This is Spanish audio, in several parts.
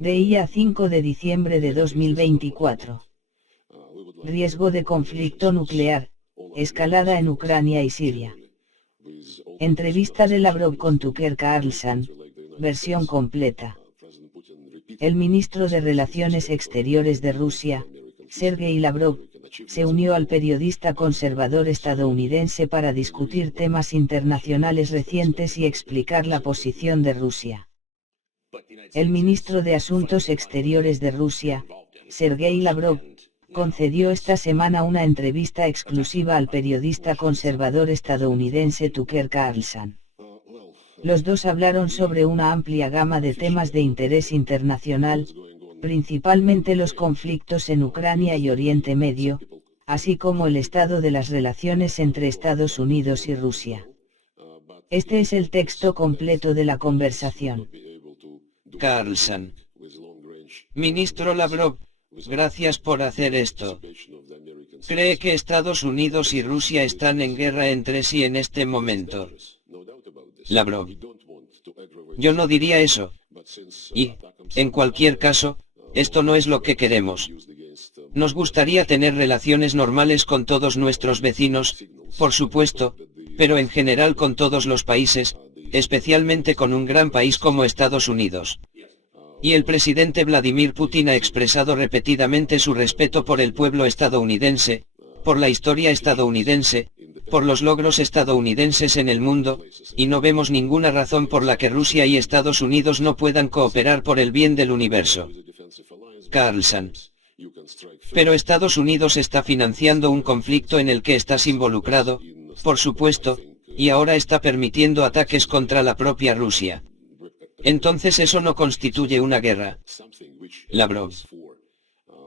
Día 5 de diciembre de 2024. Riesgo de conflicto nuclear, escalada en Ucrania y Siria. Entrevista de Lavrov con Tucker Carlson, versión completa. El ministro de Relaciones Exteriores de Rusia, Sergei Lavrov, se unió al periodista conservador estadounidense para discutir temas internacionales recientes y explicar la posición de Rusia. El ministro de Asuntos Exteriores de Rusia, Sergei Lavrov, concedió esta semana una entrevista exclusiva al periodista conservador estadounidense Tucker Carlson. Los dos hablaron sobre una amplia gama de temas de interés internacional, principalmente los conflictos en Ucrania y Oriente Medio, así como el estado de las relaciones entre Estados Unidos y Rusia. Este es el texto completo de la conversación. Carlson. Ministro Lavrov, gracias por hacer esto. ¿Cree que Estados Unidos y Rusia están en guerra entre sí en este momento? Lavrov. Yo no diría eso. Y, en cualquier caso, esto no es lo que queremos. Nos gustaría tener relaciones normales con todos nuestros vecinos, por supuesto, pero en general con todos los países, especialmente con un gran país como Estados Unidos. Y el presidente Vladimir Putin ha expresado repetidamente su respeto por el pueblo estadounidense, por la historia estadounidense, por los logros estadounidenses en el mundo, y no vemos ninguna razón por la que Rusia y Estados Unidos no puedan cooperar por el bien del universo. Carlson. Pero Estados Unidos está financiando un conflicto en el que estás involucrado, por supuesto, y ahora está permitiendo ataques contra la propia Rusia. Entonces eso no constituye una guerra. Lavrov.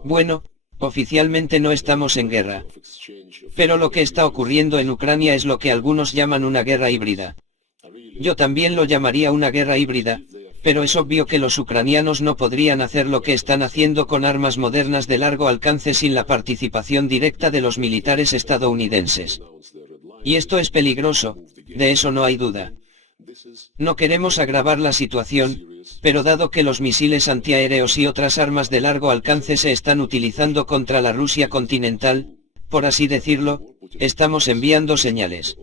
Bueno, oficialmente no estamos en guerra. Pero lo que está ocurriendo en Ucrania es lo que algunos llaman una guerra híbrida. Yo también lo llamaría una guerra híbrida, pero es obvio que los ucranianos no podrían hacer lo que están haciendo con armas modernas de largo alcance sin la participación directa de los militares estadounidenses. Y esto es peligroso, de eso no hay duda. No queremos agravar la situación, pero dado que los misiles antiaéreos y otras armas de largo alcance se están utilizando contra la Rusia continental, por así decirlo, estamos enviando señales.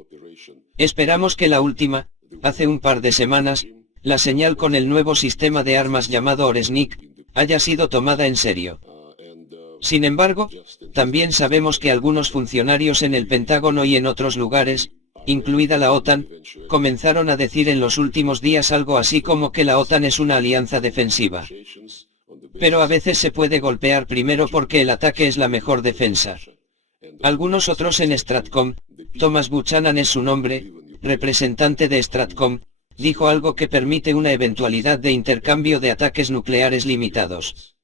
Esperamos que la última, hace un par de semanas, la señal con el nuevo sistema de armas llamado Oresnik, haya sido tomada en serio. Sin embargo, también sabemos que algunos funcionarios en el Pentágono y en otros lugares, incluida la OTAN, comenzaron a decir en los últimos días algo así como que la OTAN es una alianza defensiva. Pero a veces se puede golpear primero porque el ataque es la mejor defensa. Algunos otros en Stratcom, Thomas Buchanan es su nombre, representante de Stratcom, dijo algo que permite una eventualidad de intercambio de ataques nucleares limitados.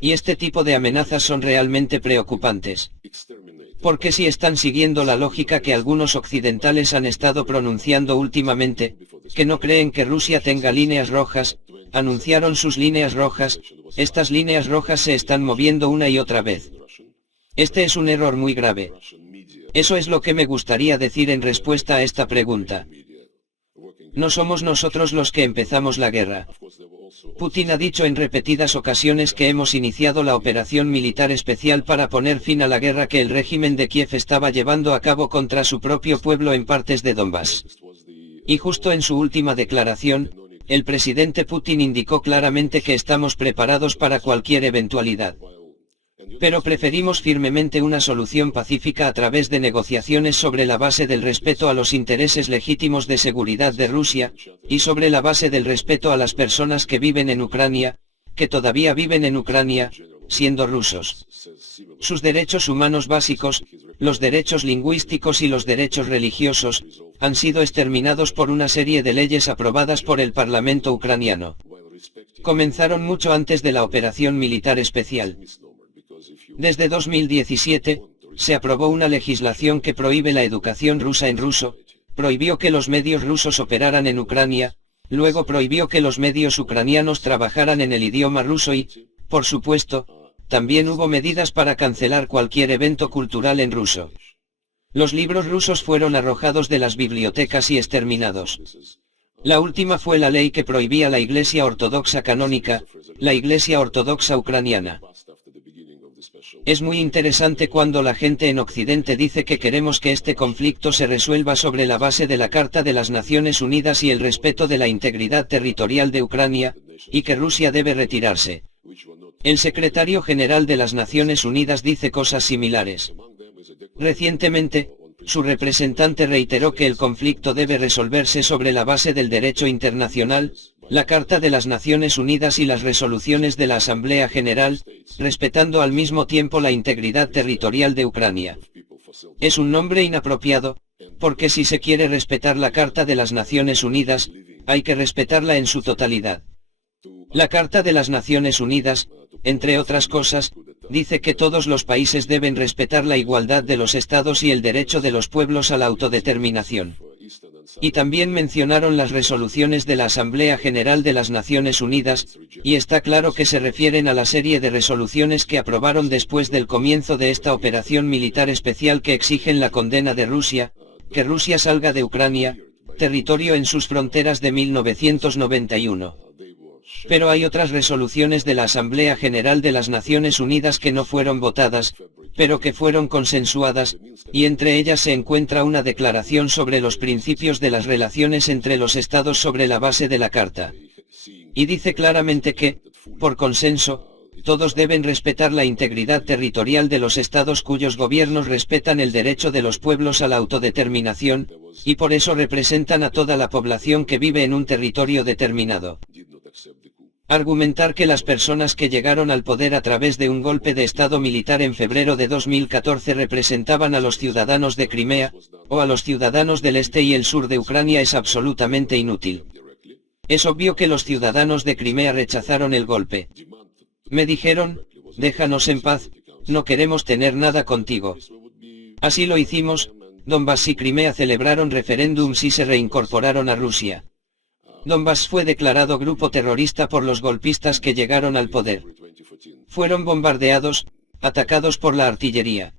Y este tipo de amenazas son realmente preocupantes. Porque si están siguiendo la lógica que algunos occidentales han estado pronunciando últimamente, que no creen que Rusia tenga líneas rojas, anunciaron sus líneas rojas, estas líneas rojas se están moviendo una y otra vez. Este es un error muy grave. Eso es lo que me gustaría decir en respuesta a esta pregunta. No somos nosotros los que empezamos la guerra. Putin ha dicho en repetidas ocasiones que hemos iniciado la operación militar especial para poner fin a la guerra que el régimen de Kiev estaba llevando a cabo contra su propio pueblo en partes de Donbass. Y justo en su última declaración, el presidente Putin indicó claramente que estamos preparados para cualquier eventualidad. Pero preferimos firmemente una solución pacífica a través de negociaciones sobre la base del respeto a los intereses legítimos de seguridad de Rusia, y sobre la base del respeto a las personas que viven en Ucrania, que todavía viven en Ucrania, siendo rusos. Sus derechos humanos básicos, los derechos lingüísticos y los derechos religiosos, han sido exterminados por una serie de leyes aprobadas por el Parlamento ucraniano. Comenzaron mucho antes de la operación militar especial. Desde 2017, se aprobó una legislación que prohíbe la educación rusa en ruso, prohibió que los medios rusos operaran en Ucrania, luego prohibió que los medios ucranianos trabajaran en el idioma ruso y, por supuesto, también hubo medidas para cancelar cualquier evento cultural en ruso. Los libros rusos fueron arrojados de las bibliotecas y exterminados. La última fue la ley que prohibía la Iglesia Ortodoxa Canónica, la Iglesia Ortodoxa Ucraniana. Es muy interesante cuando la gente en Occidente dice que queremos que este conflicto se resuelva sobre la base de la Carta de las Naciones Unidas y el respeto de la integridad territorial de Ucrania, y que Rusia debe retirarse. El secretario general de las Naciones Unidas dice cosas similares. Recientemente, su representante reiteró que el conflicto debe resolverse sobre la base del derecho internacional, la Carta de las Naciones Unidas y las resoluciones de la Asamblea General, respetando al mismo tiempo la integridad territorial de Ucrania. Es un nombre inapropiado, porque si se quiere respetar la Carta de las Naciones Unidas, hay que respetarla en su totalidad. La Carta de las Naciones Unidas, entre otras cosas, dice que todos los países deben respetar la igualdad de los estados y el derecho de los pueblos a la autodeterminación. Y también mencionaron las resoluciones de la Asamblea General de las Naciones Unidas, y está claro que se refieren a la serie de resoluciones que aprobaron después del comienzo de esta operación militar especial que exigen la condena de Rusia, que Rusia salga de Ucrania, territorio en sus fronteras de 1991. Pero hay otras resoluciones de la Asamblea General de las Naciones Unidas que no fueron votadas, pero que fueron consensuadas, y entre ellas se encuentra una declaración sobre los principios de las relaciones entre los estados sobre la base de la Carta. Y dice claramente que, por consenso, todos deben respetar la integridad territorial de los estados cuyos gobiernos respetan el derecho de los pueblos a la autodeterminación, y por eso representan a toda la población que vive en un territorio determinado. Argumentar que las personas que llegaron al poder a través de un golpe de Estado militar en febrero de 2014 representaban a los ciudadanos de Crimea, o a los ciudadanos del este y el sur de Ucrania es absolutamente inútil. Es obvio que los ciudadanos de Crimea rechazaron el golpe. Me dijeron, déjanos en paz, no queremos tener nada contigo. Así lo hicimos, Donbass y Crimea celebraron referéndums y se reincorporaron a Rusia. Donbass fue declarado grupo terrorista por los golpistas que llegaron al poder. Fueron bombardeados, atacados por la artillería.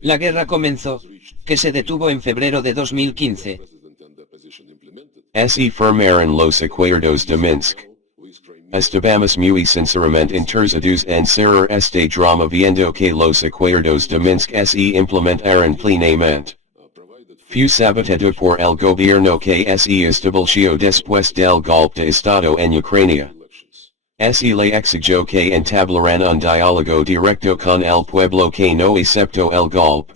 La guerra comenzó, que se detuvo en febrero de 2015. Se firmaron los acuerdos de Minsk. Estabamos muy sinceramente interesados en cerrar este drama viendo que los acuerdos de Minsk se implementaron plenamente. Fue sabotado por el gobierno que se estableció después del golpe de Estado en Ucrania. Se le exigió que entablaran un diálogo directo con el pueblo que no aceptó el golpe.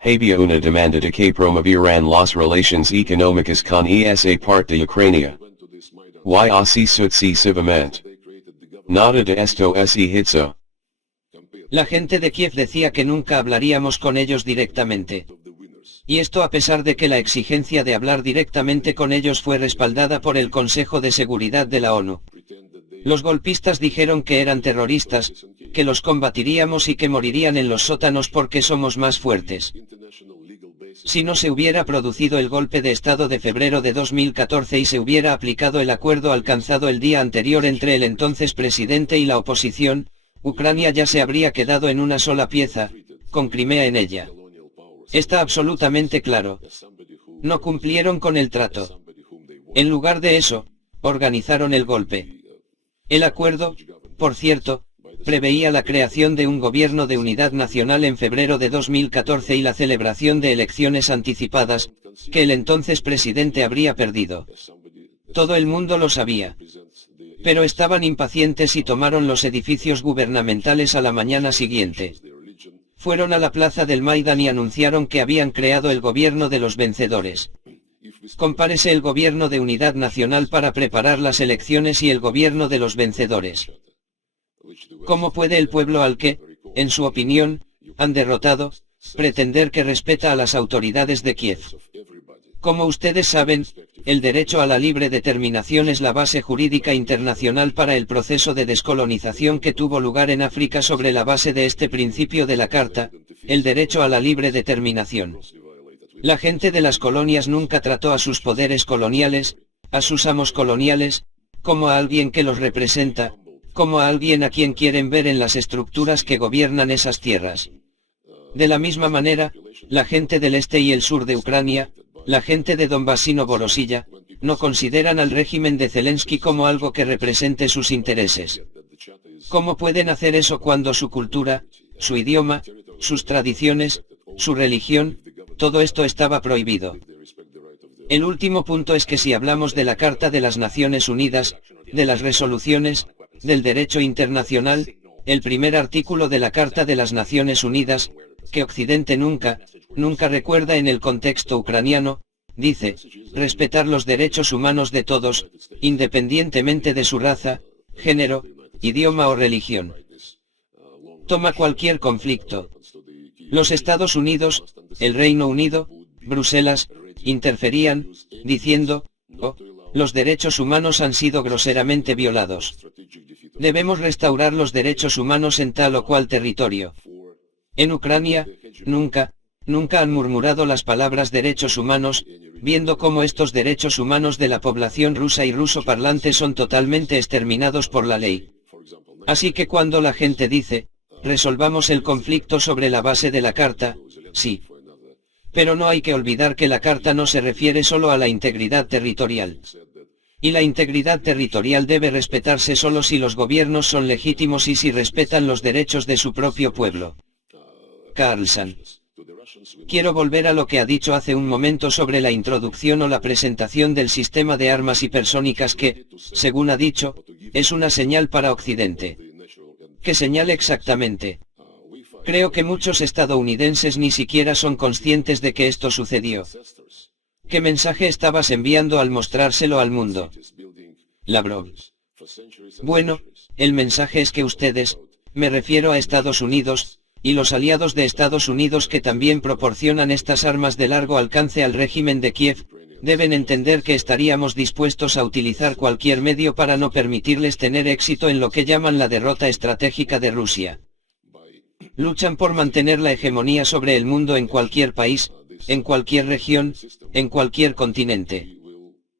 Había una demanda de que promovieran las relaciones económicas con esa parte de Ucrania. Y así sucesivamente. Nada de esto se hizo. La gente de Kiev decía que nunca hablaríamos con ellos directamente. Y esto a pesar de que la exigencia de hablar directamente con ellos fue respaldada por el Consejo de Seguridad de la ONU. Los golpistas dijeron que eran terroristas, que los combatiríamos y que morirían en los sótanos porque somos más fuertes. Si no se hubiera producido el golpe de Estado de febrero de 2014 y se hubiera aplicado el acuerdo alcanzado el día anterior entre el entonces presidente y la oposición, Ucrania ya se habría quedado en una sola pieza, con Crimea en ella. Está absolutamente claro. No cumplieron con el trato. En lugar de eso, organizaron el golpe. El acuerdo, por cierto, preveía la creación de un gobierno de unidad nacional en febrero de 2014 y la celebración de elecciones anticipadas, que el entonces presidente habría perdido. Todo el mundo lo sabía. Pero estaban impacientes y tomaron los edificios gubernamentales a la mañana siguiente. Fueron a la plaza del Maidán y anunciaron que habían creado el gobierno de los vencedores. Compárese el gobierno de unidad nacional para preparar las elecciones y el gobierno de los vencedores. ¿Cómo puede el pueblo al que, en su opinión, han derrotado, pretender que respeta a las autoridades de Kiev? Como ustedes saben, el derecho a la libre determinación es la base jurídica internacional para el proceso de descolonización que tuvo lugar en África sobre la base de este principio de la Carta, el derecho a la libre determinación. La gente de las colonias nunca trató a sus poderes coloniales, a sus amos coloniales, como a alguien que los representa, como a alguien a quien quieren ver en las estructuras que gobiernan esas tierras. De la misma manera, la gente del este y el sur de Ucrania, la gente de Donbass y Novorossiya, no consideran al régimen de Zelensky como algo que represente sus intereses. ¿Cómo pueden hacer eso cuando su cultura, su idioma, sus tradiciones, su religión, todo esto estaba prohibido? El último punto es que si hablamos de la Carta de las Naciones Unidas, de las resoluciones, del derecho internacional, el primer artículo de la Carta de las Naciones Unidas, que Occidente nunca recuerda en el contexto ucraniano, dice, respetar los derechos humanos de todos, independientemente de su raza, género, idioma o religión. Toma cualquier conflicto. Los Estados Unidos, el Reino Unido, Bruselas, interferían, diciendo, oh, los derechos humanos han sido groseramente violados. Debemos restaurar los derechos humanos en tal o cual territorio. En Ucrania, nunca han murmurado las palabras derechos humanos, viendo cómo estos derechos humanos de la población rusa y ruso parlante son totalmente exterminados por la ley. Así que cuando la gente dice, resolvamos el conflicto sobre la base de la Carta, sí. Pero no hay que olvidar que la Carta no se refiere solo a la integridad territorial. Y la integridad territorial debe respetarse solo si los gobiernos son legítimos y si respetan los derechos de su propio pueblo. Carlson. Quiero volver a lo que ha dicho hace un momento sobre la introducción o la presentación del sistema de armas hipersónicas que, según ha dicho, es una señal para Occidente. ¿Qué señal exactamente? Creo que muchos estadounidenses ni siquiera son conscientes de que esto sucedió. ¿Qué mensaje estabas enviando al mostrárselo al mundo? Lavrov. Bueno, el mensaje es que ustedes, me refiero a Estados Unidos, y los aliados de Estados Unidos que también proporcionan estas armas de largo alcance al régimen de Kiev, deben entender que estaríamos dispuestos a utilizar cualquier medio para no permitirles tener éxito en lo que llaman la derrota estratégica de Rusia. Luchan por mantener la hegemonía sobre el mundo en cualquier país, en cualquier región, en cualquier continente.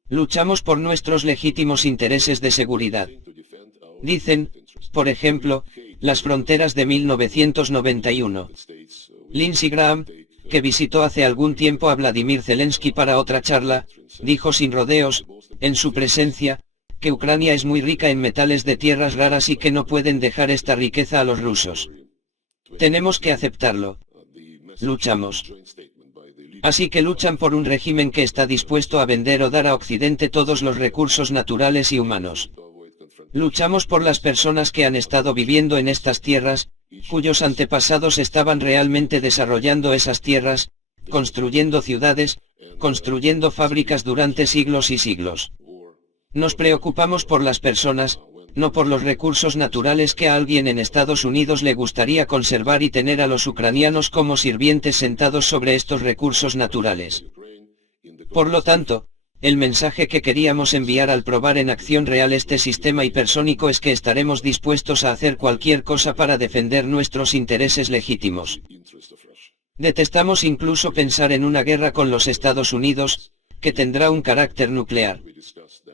Luchamos por nuestros legítimos intereses de seguridad. Dicen, por ejemplo, las fronteras de 1991. Lindsey Graham, que visitó hace algún tiempo a Vladimir Zelensky para otra charla, dijo sin rodeos, en su presencia, que Ucrania es muy rica en metales de tierras raras y que no pueden dejar esta riqueza a los rusos. Tenemos que aceptarlo. Luchamos. Así que luchan por un régimen que está dispuesto a vender o dar a Occidente todos los recursos naturales y humanos. Luchamos por las personas que han estado viviendo en estas tierras, cuyos antepasados estaban realmente desarrollando esas tierras, construyendo ciudades, construyendo fábricas durante siglos y siglos. Nos preocupamos por las personas, no por los recursos naturales que a alguien en Estados Unidos le gustaría conservar y tener a los ucranianos como sirvientes sentados sobre estos recursos naturales. Por lo tanto, el mensaje que queríamos enviar al probar en acción real este sistema hipersónico es que estaremos dispuestos a hacer cualquier cosa para defender nuestros intereses legítimos. Detestamos incluso pensar en una guerra con los Estados Unidos, que tendrá un carácter nuclear.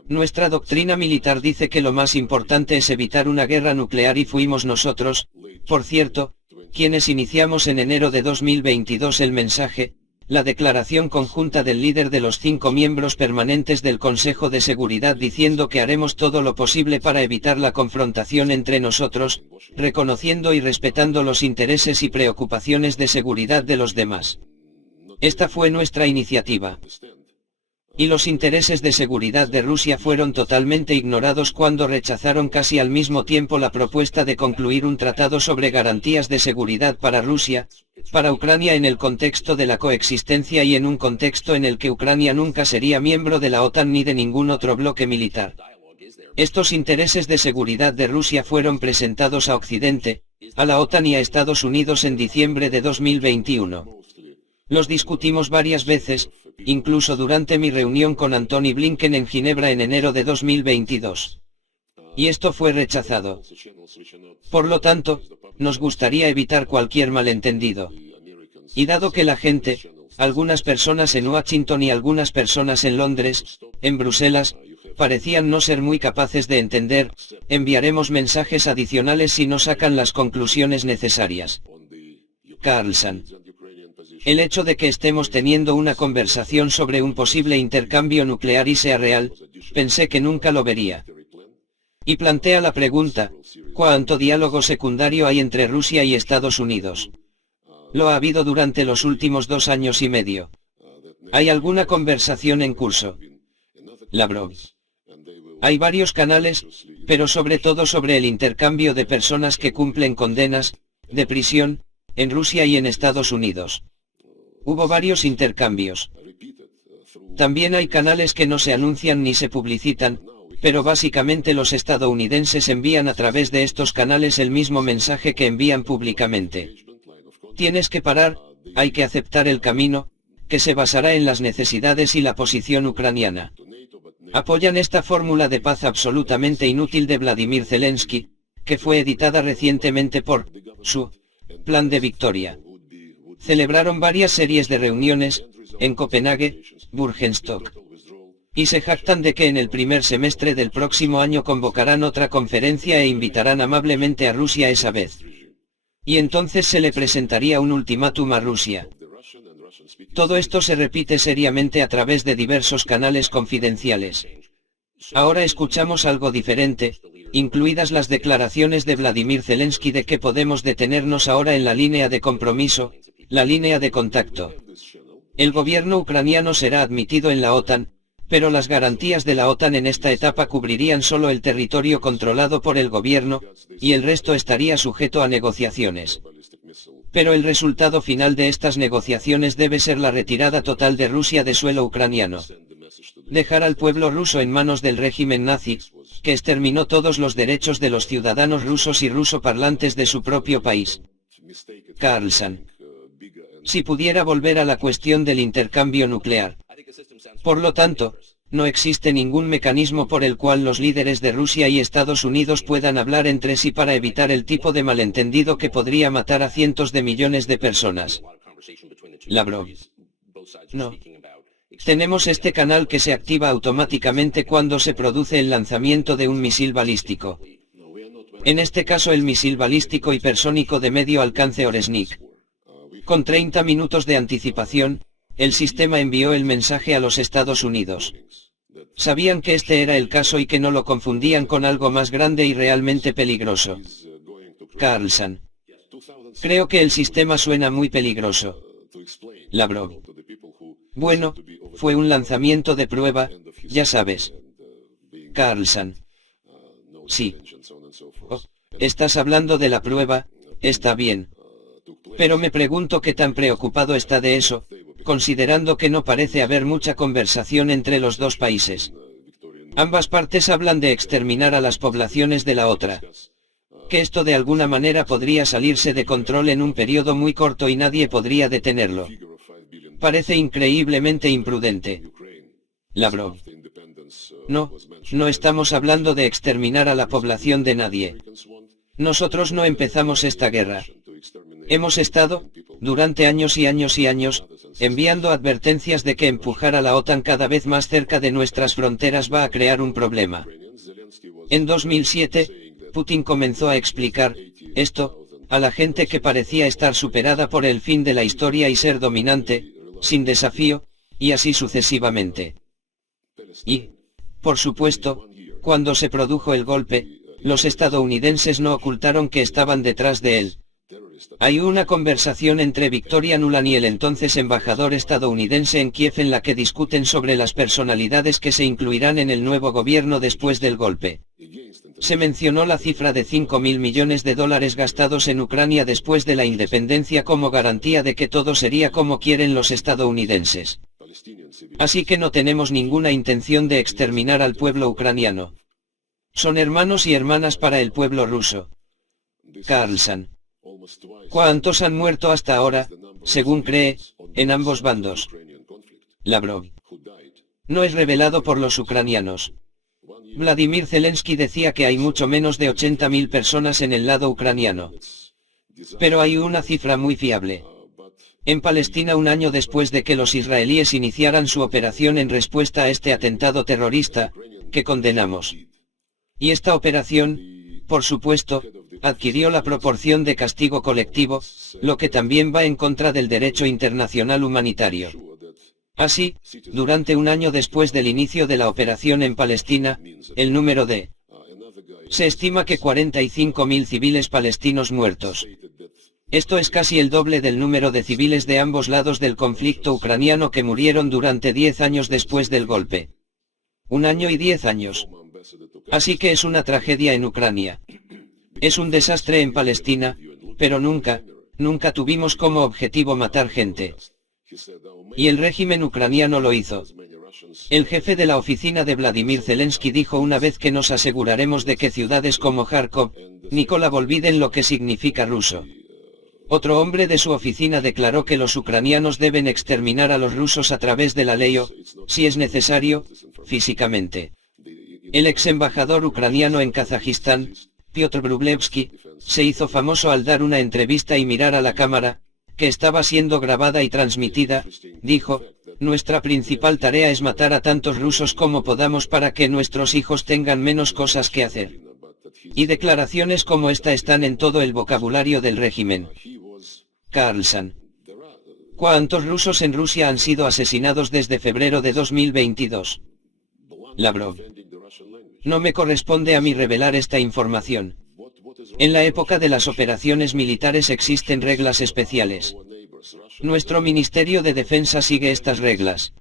Nuestra doctrina militar dice que lo más importante es evitar una guerra nuclear y fuimos nosotros, por cierto, quienes iniciamos en enero de 2022 el mensaje, la declaración conjunta del líder de los 5 miembros permanentes del Consejo de Seguridad diciendo que haremos todo lo posible para evitar la confrontación entre nosotros, reconociendo y respetando los intereses y preocupaciones de seguridad de los demás. Esta fue nuestra iniciativa. Y los intereses de seguridad de Rusia fueron totalmente ignorados cuando rechazaron casi al mismo tiempo la propuesta de concluir un tratado sobre garantías de seguridad para Rusia, para Ucrania en el contexto de la coexistencia y en un contexto en el que Ucrania nunca sería miembro de la OTAN ni de ningún otro bloque militar. Estos intereses de seguridad de Rusia fueron presentados a Occidente, a la OTAN y a Estados Unidos en diciembre de 2021. Los discutimos varias veces, incluso durante mi reunión con Antony Blinken en Ginebra en enero de 2022. Y esto fue rechazado. Por lo tanto, nos gustaría evitar cualquier malentendido. Y dado que la gente, algunas personas en Washington y algunas personas en Londres, en Bruselas, parecían no ser muy capaces de entender, enviaremos mensajes adicionales si no sacan las conclusiones necesarias. Carlson. El hecho de que estemos teniendo una conversación sobre un posible intercambio nuclear y sea real, pensé que nunca lo vería. Y plantea la pregunta, ¿cuánto diálogo secundario hay entre Rusia y Estados Unidos? Lo ha habido durante los últimos 2 años y medio. ¿Hay alguna conversación en curso? Lavrov. Hay varios canales, pero sobre todo sobre el intercambio de personas que cumplen condenas de prisión en Rusia y en Estados Unidos. Hubo varios intercambios. También hay canales que no se anuncian ni se publicitan, pero básicamente los estadounidenses envían a través de estos canales el mismo mensaje que envían públicamente. Tienes que parar, hay que aceptar el camino, que se basará en las necesidades y la posición ucraniana. Apoyan esta fórmula de paz absolutamente inútil de Vladimir Zelensky, que fue editada recientemente por su Plan de Victoria. Celebraron varias series de reuniones, en Copenhague, Burgenstock. Y se jactan de que en el primer semestre del próximo año convocarán otra conferencia e invitarán amablemente a Rusia esa vez. Y entonces se le presentaría un ultimátum a Rusia. Todo esto se repite seriamente a través de diversos canales confidenciales. Ahora escuchamos algo diferente, incluidas las declaraciones de Vladimir Zelensky de que podemos detenernos ahora en la línea de compromiso, la línea de contacto. El gobierno ucraniano será admitido en la OTAN, pero las garantías de la OTAN en esta etapa cubrirían solo el territorio controlado por el gobierno, y el resto estaría sujeto a negociaciones. Pero el resultado final de estas negociaciones debe ser la retirada total de Rusia de suelo ucraniano. Dejar al pueblo ruso en manos del régimen nazi, que exterminó todos los derechos de los ciudadanos rusos y rusoparlantes de su propio país. Carlson. Si pudiera volver a la cuestión del intercambio nuclear. Por lo tanto, no existe ningún mecanismo por el cual los líderes de Rusia y Estados Unidos puedan hablar entre sí para evitar el tipo de malentendido que podría matar a cientos de millones de personas. Lavrov. No. Tenemos este canal que se activa automáticamente cuando se produce el lanzamiento de un misil balístico. En este caso el misil balístico hipersónico de medio alcance Oresnik. Con 30 minutos de anticipación, el sistema envió el mensaje a los Estados Unidos. Sabían que este era el caso y que no lo confundían con algo más grande y realmente peligroso. Carlson. Creo que el sistema suena muy peligroso. Lavrov. Bueno, fue un lanzamiento de prueba, ya sabes. Carlson. Sí. Oh, estás hablando de la prueba, está bien. Pero me pregunto qué tan preocupado está de eso, considerando que no parece haber mucha conversación entre los dos países. Ambas partes hablan de exterminar a las poblaciones de la otra. Que esto de alguna manera podría salirse de control en un periodo muy corto y nadie podría detenerlo. Parece increíblemente imprudente. Lavrov. No estamos hablando de exterminar a la población de nadie. Nosotros no empezamos esta guerra. Hemos estado, durante años y años y años, enviando advertencias de que empujar a la OTAN cada vez más cerca de nuestras fronteras va a crear un problema. En 2007, Putin comenzó a explicar esto a la gente que parecía estar superada por el fin de la historia y ser dominante, sin desafío, y así sucesivamente. Y, por supuesto, cuando se produjo el golpe, los estadounidenses no ocultaron que estaban detrás de él. Hay una conversación entre Victoria Nuland y el entonces embajador estadounidense en Kiev en la que discuten sobre las personalidades que se incluirán en el nuevo gobierno después del golpe. Se mencionó la cifra de $5.000 millones gastados en Ucrania después de la independencia como garantía de que todo sería como quieren los estadounidenses. Así que no tenemos ninguna intención de exterminar al pueblo ucraniano. Son hermanos y hermanas para el pueblo ruso. Carlson. ¿Cuántos han muerto hasta ahora, según cree, en ambos bandos? Lavrov. No es revelado por los ucranianos. Vladimir Zelensky decía que hay mucho menos de 80.000 personas en el lado ucraniano. Pero hay una cifra muy fiable. En Palestina, un año después de que los israelíes iniciaran su operación en respuesta a este atentado terrorista, que condenamos. Y esta operación, por supuesto, adquirió la proporción de castigo colectivo, lo que también va en contra del derecho internacional humanitario. Así, durante un año después del inicio de la operación en Palestina, el número de se estima que 45.000 civiles palestinos muertos. Esto es casi el doble del número de civiles de ambos lados del conflicto ucraniano que murieron durante 10 años después del golpe. 1 año y 10 años. Así que es una tragedia en Ucrania. Es un desastre en Palestina, pero nunca tuvimos como objetivo matar gente. Y el régimen ucraniano lo hizo. El jefe de la oficina de Vladimir Zelensky dijo una vez que nos aseguraremos de que ciudades como Kharkov, Nikolai olviden lo que significa ruso. Otro hombre de su oficina declaró que los ucranianos deben exterminar a los rusos a través de la ley o, si es necesario, físicamente. El ex embajador ucraniano en Kazajistán, Piotr Vrublevsky, se hizo famoso al dar una entrevista y mirar a la cámara, que estaba siendo grabada y transmitida, dijo: nuestra principal tarea es matar a tantos rusos como podamos para que nuestros hijos tengan menos cosas que hacer. Y declaraciones como esta están en todo el vocabulario del régimen. Carlson. ¿Cuántos rusos en Rusia han sido asesinados desde febrero de 2022? Lavrov. No me corresponde a mí revelar esta información. En la época de las operaciones militares existen reglas especiales. Nuestro Ministerio de Defensa sigue estas reglas.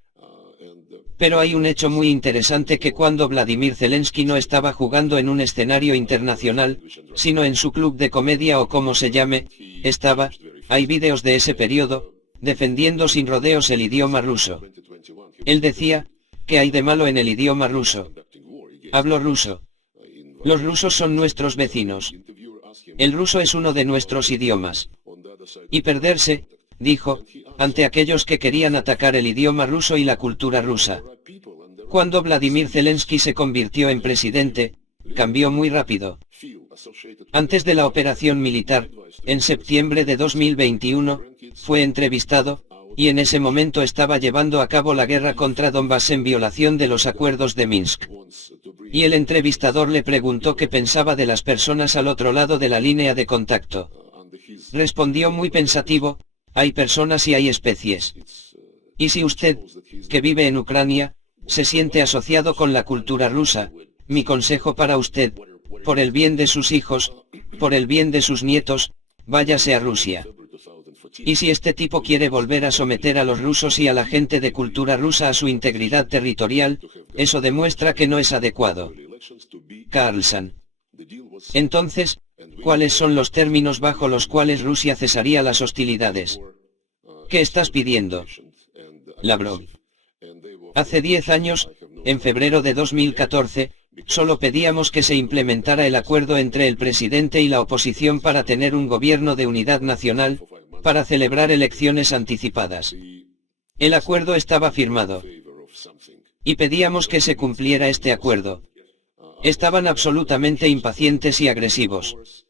Pero hay un hecho muy interesante que cuando Vladimir Zelensky no estaba jugando en un escenario internacional, sino en su club de comedia o como se llame, hay vídeos de ese periodo, defendiendo sin rodeos el idioma ruso. Él decía: ¿qué hay de malo en el idioma ruso? Hablo ruso. Los rusos son nuestros vecinos. El ruso es uno de nuestros idiomas. Y perderse, dijo, ante aquellos que querían atacar el idioma ruso y la cultura rusa. Cuando Vladimir Zelensky se convirtió en presidente, cambió muy rápido. Antes de la operación militar, en septiembre de 2021, fue entrevistado, y en ese momento estaba llevando a cabo la guerra contra Donbass en violación de los acuerdos de Minsk. Y el entrevistador le preguntó qué pensaba de las personas al otro lado de la línea de contacto. Respondió muy pensativo: hay personas y hay especies. Y si usted, que vive en Ucrania, se siente asociado con la cultura rusa, mi consejo para usted, por el bien de sus hijos, por el bien de sus nietos, váyase a Rusia. Y si este tipo quiere volver a someter a los rusos y a la gente de cultura rusa a su integridad territorial, eso demuestra que no es adecuado. Carlson. Entonces, ¿cuáles son los términos bajo los cuales Rusia cesaría las hostilidades? ¿Qué estás pidiendo? Lavrov. Hace 10 años, en febrero de 2014, solo pedíamos que se implementara el acuerdo entre el presidente y la oposición para tener un gobierno de unidad nacional, para celebrar elecciones anticipadas. El acuerdo estaba firmado. Y pedíamos que se cumpliera este acuerdo. Estaban absolutamente impacientes y agresivos.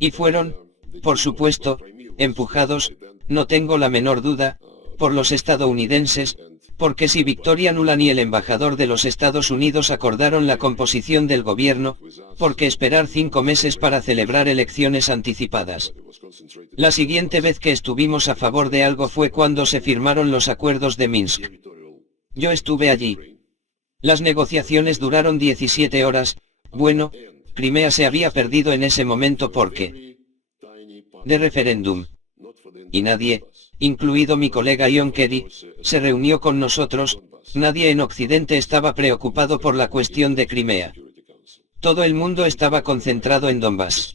Y fueron, por supuesto, empujados, no tengo la menor duda, por los estadounidenses, porque si Victoria Nuland y el embajador de los Estados Unidos acordaron la composición del gobierno, ¿por qué esperar 5 meses para celebrar elecciones anticipadas? La siguiente vez que estuvimos a favor de algo fue cuando se firmaron los acuerdos de Minsk. Yo estuve allí. Las negociaciones duraron 17 horas, bueno, Crimea se había perdido en ese momento porque de referéndum. Y nadie, incluido mi colega John Kerry, se reunió con nosotros, nadie en Occidente estaba preocupado por la cuestión de Crimea. Todo el mundo estaba concentrado en Donbass.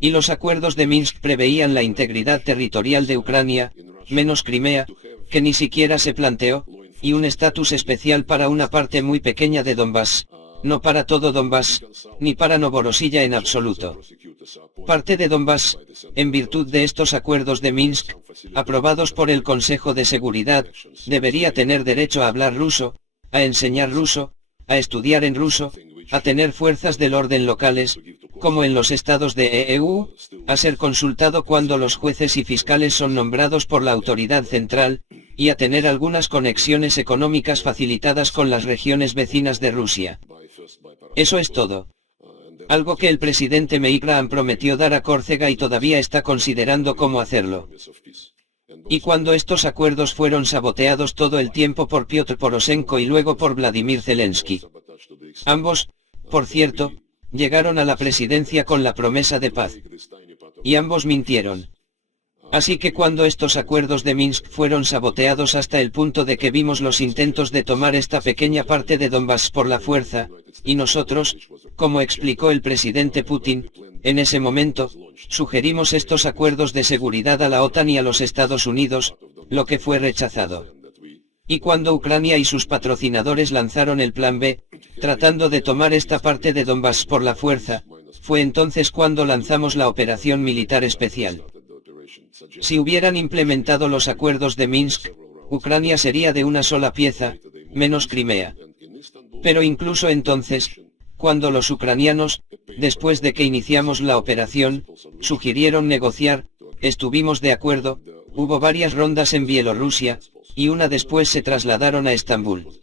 Y los acuerdos de Minsk preveían la integridad territorial de Ucrania, menos Crimea, que ni siquiera se planteó, y un estatus especial para una parte muy pequeña de Donbass, no para todo Donbass, ni para Novorossiya en absoluto. Parte de Donbass, en virtud de estos acuerdos de Minsk, aprobados por el Consejo de Seguridad, debería tener derecho a hablar ruso, a enseñar ruso, a estudiar en ruso, a tener fuerzas del orden locales, como en los estados de EU, a ser consultado cuando los jueces y fiscales son nombrados por la autoridad central, y a tener algunas conexiones económicas facilitadas con las regiones vecinas de Rusia. Eso es todo. algo que el presidente Meiran prometió dar a Córcega y todavía está considerando cómo hacerlo. Y cuando estos acuerdos fueron saboteados todo el tiempo por Piotr Poroshenko y luego por Vladimir Zelensky. Ambos, por cierto, llegaron a la presidencia con la promesa de paz. Y ambos mintieron. Así que cuando estos acuerdos de Minsk fueron saboteados hasta el punto de que vimos los intentos de tomar esta pequeña parte de Donbass por la fuerza, y nosotros, como explicó el presidente Putin, en ese momento, sugerimos estos acuerdos de seguridad a la OTAN y a los Estados Unidos, lo que fue rechazado. Y cuando Ucrania y sus patrocinadores lanzaron el Plan B, tratando de tomar esta parte de Donbass por la fuerza, fue entonces cuando lanzamos la operación militar especial. Si hubieran implementado los acuerdos de Minsk, Ucrania sería de una sola pieza, menos Crimea. Pero incluso entonces, cuando los ucranianos, después de que iniciamos la operación, sugirieron negociar, estuvimos de acuerdo, hubo varias rondas en Bielorrusia, y una después se trasladaron a Estambul.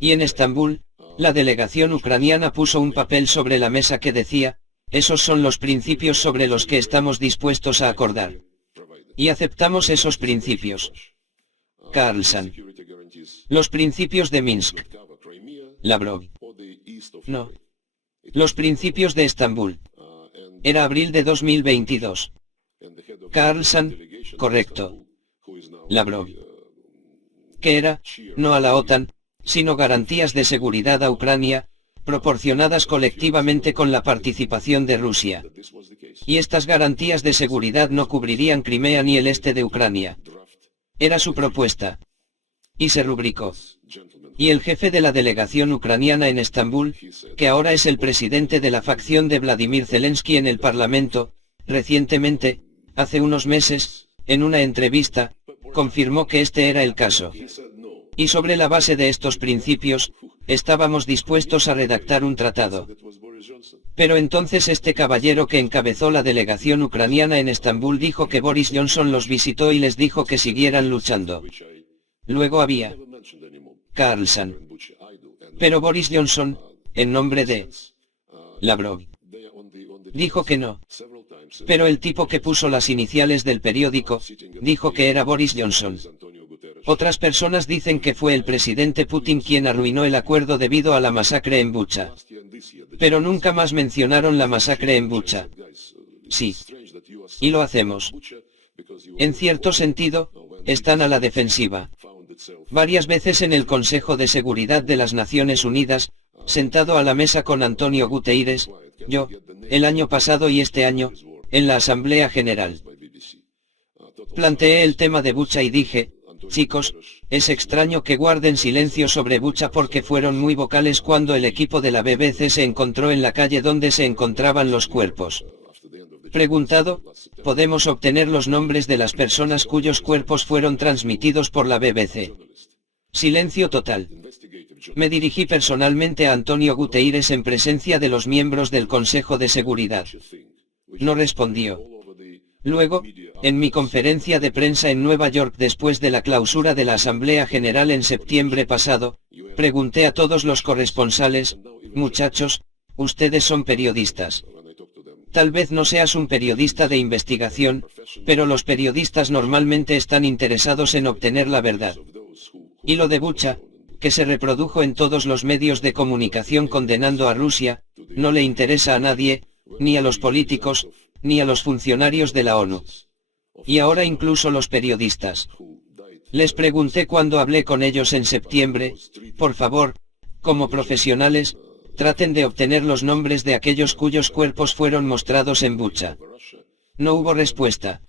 Y en Estambul, la delegación ucraniana puso un papel sobre la mesa que decía, esos son los principios sobre los que estamos dispuestos a acordar. Y aceptamos esos principios. Carlson. Los principios de Minsk. Lavrov. No. Los principios de Estambul. Era abril de 2022. Carlson, correcto. Lavrov. Que era, no a la OTAN, sino garantías de seguridad a Ucrania, proporcionadas colectivamente con la participación de Rusia. Y estas garantías de seguridad no cubrirían Crimea ni el este de Ucrania. Era su propuesta. Y se rubricó. Y el jefe de la delegación ucraniana en Estambul, que ahora es el presidente de la facción de Vladimir Zelensky en el Parlamento, recientemente, hace unos meses, en una entrevista, confirmó que este era el caso. Y sobre la base de estos principios, estábamos dispuestos a redactar un tratado. Pero entonces este caballero que encabezó la delegación ucraniana en Estambul dijo que Boris Johnson los visitó y les dijo que siguieran luchando. Luego había Carlson. Pero Boris Johnson, en nombre de Lavrov, dijo que no. Pero el tipo que puso las iniciales del periódico, dijo que era Boris Johnson. Otras personas dicen que fue el presidente Putin quien arruinó el acuerdo debido a la masacre en Bucha. Pero nunca más mencionaron la masacre en Bucha. Sí. Y lo hacemos. En cierto sentido, están a la defensiva. Varias veces en el Consejo de Seguridad de las Naciones Unidas, sentado a la mesa con Antonio Guterres, yo, el año pasado y este año, en la Asamblea General. Planteé el tema de Bucha y dije, chicos, es extraño que guarden silencio sobre Bucha porque fueron muy vocales cuando el equipo de la BBC se encontró en la calle donde se encontraban los cuerpos. Preguntado, ¿podemos obtener los nombres de las personas cuyos cuerpos fueron transmitidos por la BBC? Silencio total. Me dirigí personalmente a Antonio Guterres en presencia de los miembros del Consejo de Seguridad. No respondió. Luego, en mi conferencia de prensa en Nueva York después de la clausura de la Asamblea General en septiembre pasado, pregunté a todos los corresponsales, muchachos, ustedes son periodistas. Tal vez no seas un periodista de investigación, pero los periodistas normalmente están interesados en obtener la verdad. Y lo de Bucha, que se reprodujo en todos los medios de comunicación condenando a Rusia, no le interesa a nadie, ni a los políticos, ni a los funcionarios de la ONU. Y ahora incluso los periodistas. Les pregunté cuando hablé con ellos en septiembre, por favor, como profesionales, traten de obtener los nombres de aquellos cuyos cuerpos fueron mostrados en Bucha. No hubo respuesta.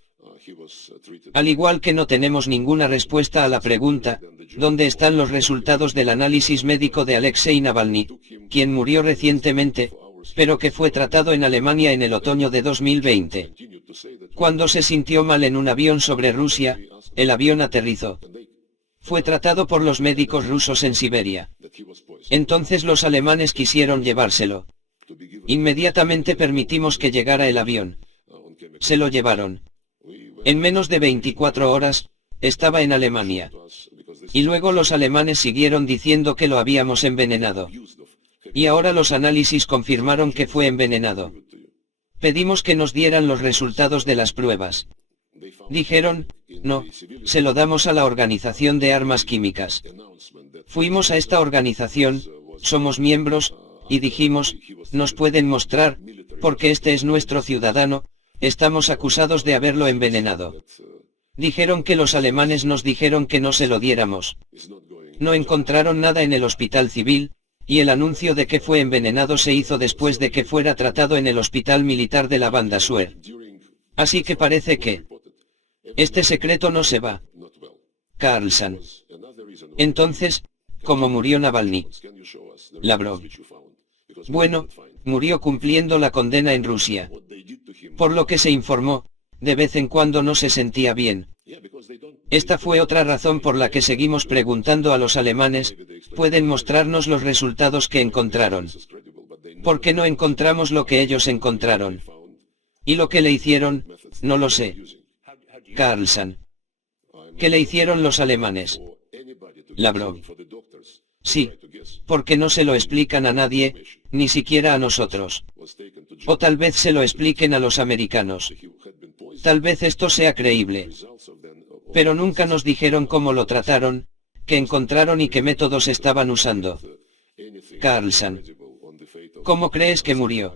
Al igual que no tenemos ninguna respuesta a la pregunta, ¿dónde están los resultados del análisis médico de Alexei Navalny, quien murió recientemente, pero que fue tratado en Alemania en el otoño de 2020? Cuando se sintió mal en un avión sobre Rusia, el avión aterrizó. Fue tratado por los médicos rusos en Siberia. Entonces los alemanes quisieron llevárselo. Inmediatamente permitimos que llegara el avión. Se lo llevaron. En menos de 24 horas, estaba en Alemania. Y luego los alemanes siguieron diciendo que lo habíamos envenenado. Y ahora los análisis confirmaron que fue envenenado. Pedimos que nos dieran los resultados de las pruebas. Dijeron, no, se lo damos a la Organización de Armas Químicas. Fuimos a esta organización, somos miembros, y dijimos, nos pueden mostrar, porque este es nuestro ciudadano, estamos acusados de haberlo envenenado. Dijeron que los alemanes nos dijeron que no se lo diéramos. No encontraron nada en el hospital civil, y el anuncio de que fue envenenado se hizo después de que fuera tratado en el hospital militar de la banda Suer. Así que parece que este secreto no se va. Carlson. Entonces, ¿cómo murió Navalny? Lavrov. Bueno, murió cumpliendo la condena en Rusia. Por lo que se informó, de vez en cuando no se sentía bien. Esta fue otra razón por la que seguimos preguntando a los alemanes, ¿pueden mostrarnos los resultados que encontraron? ¿Por qué no encontramos lo que ellos encontraron? ¿Y lo que le hicieron? No lo sé. Carlson. ¿Qué le hicieron los alemanes? Lavrov. Sí, porque no se lo explican a nadie, ni siquiera a nosotros. O tal vez se lo expliquen a los americanos. Tal vez esto sea creíble. Pero nunca nos dijeron cómo lo trataron, qué encontraron y qué métodos estaban usando. Carlson. ¿Cómo crees que murió?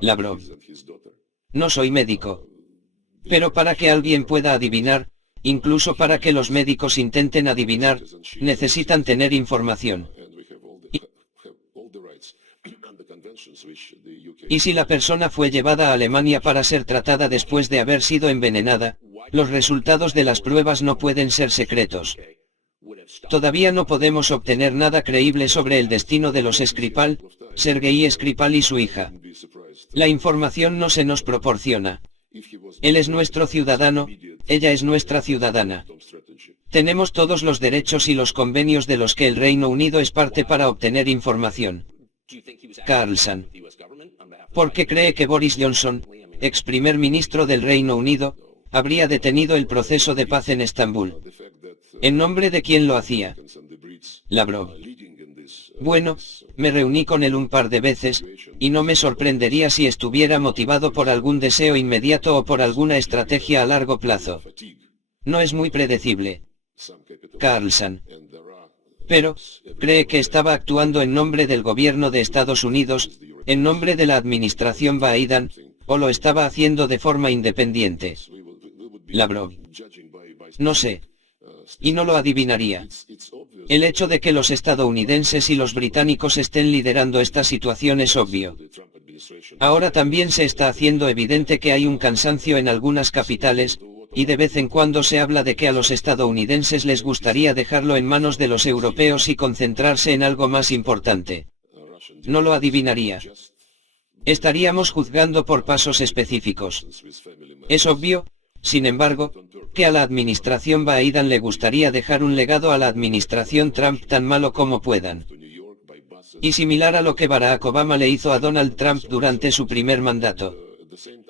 Lavrov. No soy médico. Pero para que alguien pueda adivinar, incluso para que los médicos intenten adivinar, necesitan tener información. Y si la persona fue llevada a Alemania para ser tratada después de haber sido envenenada, los resultados de las pruebas no pueden ser secretos. Todavía no podemos obtener nada creíble sobre el destino de los Skripal, Sergei Skripal y su hija. La información no se nos proporciona. Él es nuestro ciudadano, ella es nuestra ciudadana. Tenemos todos los derechos y los convenios de los que el Reino Unido es parte para obtener información. Carlson. ¿Por qué cree que Boris Johnson, ex primer ministro del Reino Unido, habría detenido el proceso de paz en Estambul? ¿En nombre de quién lo hacía? Lavrov. Bueno, me reuní con él un par de veces, y no me sorprendería si estuviera motivado por algún deseo inmediato o por alguna estrategia a largo plazo. No es muy predecible. Carlson. Pero, ¿cree que estaba actuando en nombre del gobierno de Estados Unidos, en nombre de la administración Biden, o lo estaba haciendo de forma independiente? Lavrov. No sé. Y no lo adivinaría. El hecho de que los estadounidenses y los británicos estén liderando esta situación es obvio. Ahora también se está haciendo evidente que hay un cansancio en algunas capitales, y de vez en cuando se habla de que a los estadounidenses les gustaría dejarlo en manos de los europeos y concentrarse en algo más importante. No lo adivinaría. Estaríamos juzgando por pasos específicos. Es obvio, sin embargo, que a la administración Biden le gustaría dejar un legado a la administración Trump tan malo como puedan. Y similar a lo que Barack Obama le hizo a Donald Trump durante su primer mandato.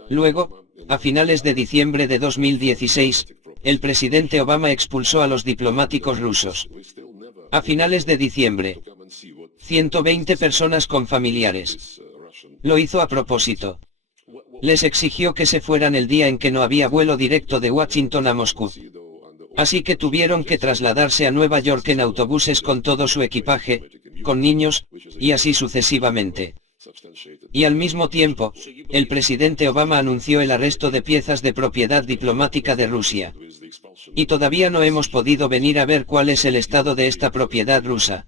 Luego, a finales de diciembre de 2016, el presidente Obama expulsó a los diplomáticos rusos. A finales de diciembre, 120 personas con familiares. Lo hizo a propósito. Les exigió que se fueran el día en que no había vuelo directo de Washington a Moscú. Así que tuvieron que trasladarse a Nueva York en autobuses con todo su equipaje, con niños, y así sucesivamente. Y al mismo tiempo, el presidente Obama anunció el arresto de piezas de propiedad diplomática de Rusia. Y todavía no hemos podido venir a ver cuál es el estado de esta propiedad rusa.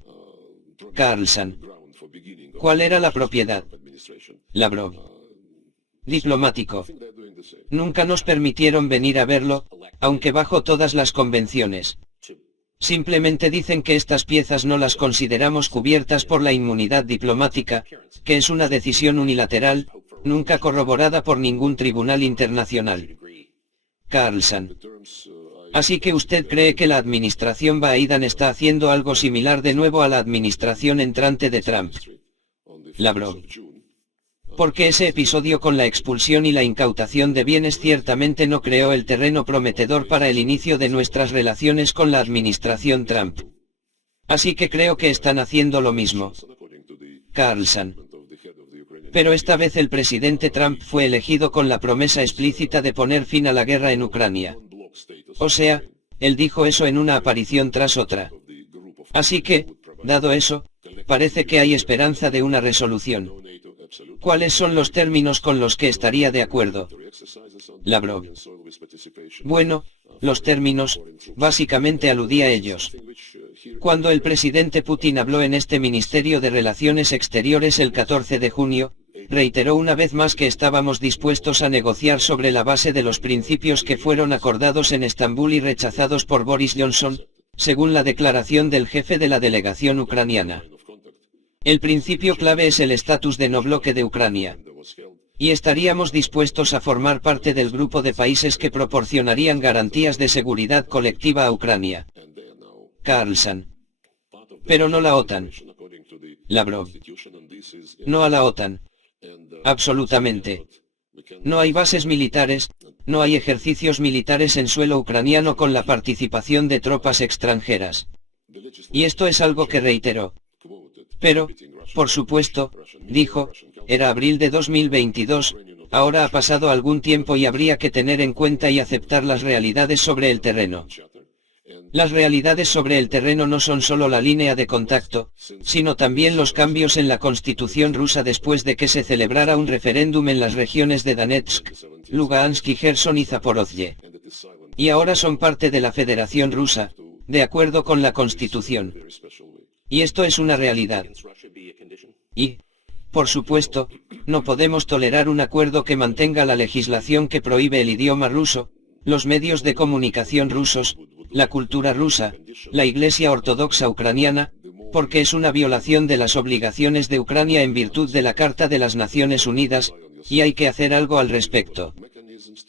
Carlson. ¿Cuál era la propiedad? Lavrov. Diplomático. Nunca nos permitieron venir a verlo, aunque bajo todas las convenciones. Simplemente dicen que estas piezas no las consideramos cubiertas por la inmunidad diplomática, que es una decisión unilateral, nunca corroborada por ningún tribunal internacional. Carlson. Así que usted cree que la administración Biden está haciendo algo similar de nuevo a la administración entrante de Trump. Lavrov. Porque ese episodio con la expulsión y la incautación de bienes ciertamente no creó el terreno prometedor para el inicio de nuestras relaciones con la administración Trump. Así que creo que están haciendo lo mismo. Carlson. Pero esta vez el presidente Trump fue elegido con la promesa explícita de poner fin a la guerra en Ucrania. O sea, él dijo eso en una aparición tras otra. Así que, dado eso, parece que hay esperanza de una resolución. ¿Cuáles son los términos con los que estaría de acuerdo? Lavrov. Bueno, los términos, básicamente aludía a ellos. Cuando el presidente Putin habló en este Ministerio de Relaciones Exteriores el 14 de junio, reiteró una vez más que estábamos dispuestos a negociar sobre la base de los principios que fueron acordados en Estambul y rechazados por Boris Johnson, según la declaración del jefe de la delegación ucraniana. El principio clave es el estatus de no bloque de Ucrania. Y estaríamos dispuestos a formar parte del grupo de países que proporcionarían garantías de seguridad colectiva a Ucrania. Carlson. Pero no la OTAN. Lavrov. No a la OTAN. Absolutamente. No hay bases militares, no hay ejercicios militares en suelo ucraniano con la participación de tropas extranjeras. Y esto es algo que reiteró. Pero, por supuesto, dijo, era abril de 2022, ahora ha pasado algún tiempo y habría que tener en cuenta y aceptar las realidades sobre el terreno. Las realidades sobre el terreno no son solo la línea de contacto, sino también los cambios en la constitución rusa después de que se celebrara un referéndum en las regiones de Donetsk, Lugansk y Gerson y Zaporozhye. Y ahora son parte de la Federación Rusa, de acuerdo con la constitución. Y esto es una realidad. Y, por supuesto, no podemos tolerar un acuerdo que mantenga la legislación que prohíbe el idioma ruso, los medios de comunicación rusos, la cultura rusa, la Iglesia Ortodoxa ucraniana, porque es una violación de las obligaciones de Ucrania en virtud de la Carta de las Naciones Unidas, y hay que hacer algo al respecto.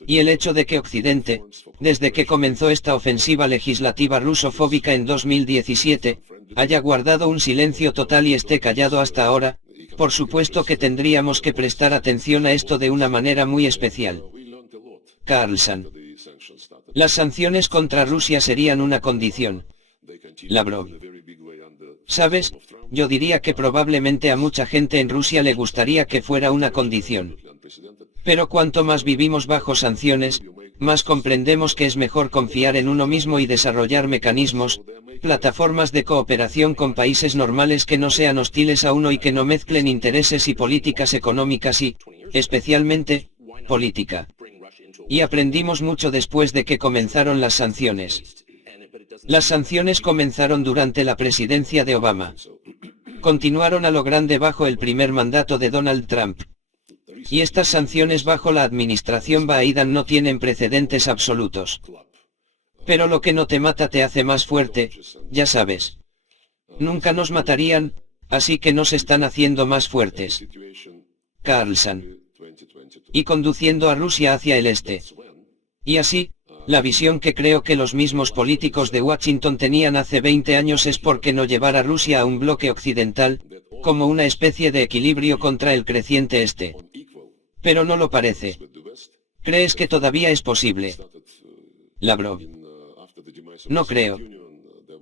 Y el hecho de que Occidente, desde que comenzó esta ofensiva legislativa rusofóbica en 2017, haya guardado un silencio total y esté callado hasta ahora, por supuesto que tendríamos que prestar atención a esto de una manera muy especial. Carlson. Las sanciones contra Rusia serían una condición. Lavrov. ¿Sabes? Yo diría que probablemente a mucha gente en Rusia le gustaría que fuera una condición. Pero cuanto más vivimos bajo sanciones, más comprendemos que es mejor confiar en uno mismo y desarrollar mecanismos, plataformas de cooperación con países normales que no sean hostiles a uno y que no mezclen intereses y políticas económicas y, especialmente, política. Y aprendimos mucho después de que comenzaron las sanciones. Las sanciones comenzaron durante la presidencia de Obama. Continuaron a lo grande bajo el primer mandato de Donald Trump. Y estas sanciones bajo la administración Biden no tienen precedentes absolutos. Pero lo que no te mata te hace más fuerte, ya sabes. Nunca nos matarían, así que nos están haciendo más fuertes. Carlson. Y conduciendo a Rusia hacia el este. Y así, la visión que creo que los mismos políticos de Washington tenían hace 20 años es por qué no llevar a Rusia a un bloque occidental, como una especie de equilibrio contra el creciente este. Pero no lo parece. ¿Crees que todavía es posible? Lavrov. No creo.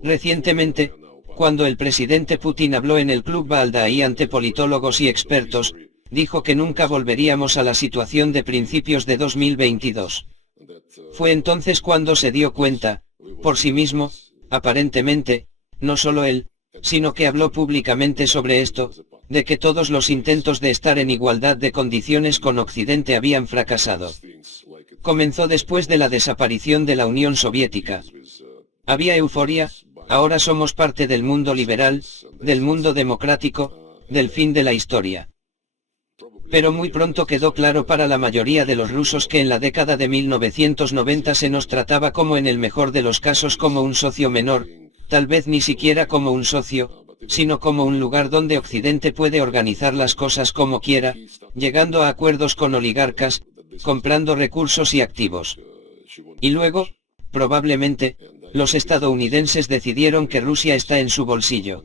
Recientemente, cuando el presidente Putin habló en el Club Valdai ante politólogos y expertos, dijo que nunca volveríamos a la situación de principios de 2022. Fue entonces cuando se dio cuenta, por sí mismo, aparentemente, no solo él, sino que habló públicamente sobre esto, de que todos los intentos de estar en igualdad de condiciones con Occidente habían fracasado. Comenzó después de la desaparición de la Unión Soviética. Había euforia, ahora somos parte del mundo liberal, del mundo democrático, del fin de la historia. Pero muy pronto quedó claro para la mayoría de los rusos que en la década de 1990 se nos trataba como en el mejor de los casos como un socio menor, tal vez ni siquiera como un socio, sino como un lugar donde Occidente puede organizar las cosas como quiera, llegando a acuerdos con oligarcas, comprando recursos y activos. Y luego, probablemente, los estadounidenses decidieron que Rusia está en su bolsillo.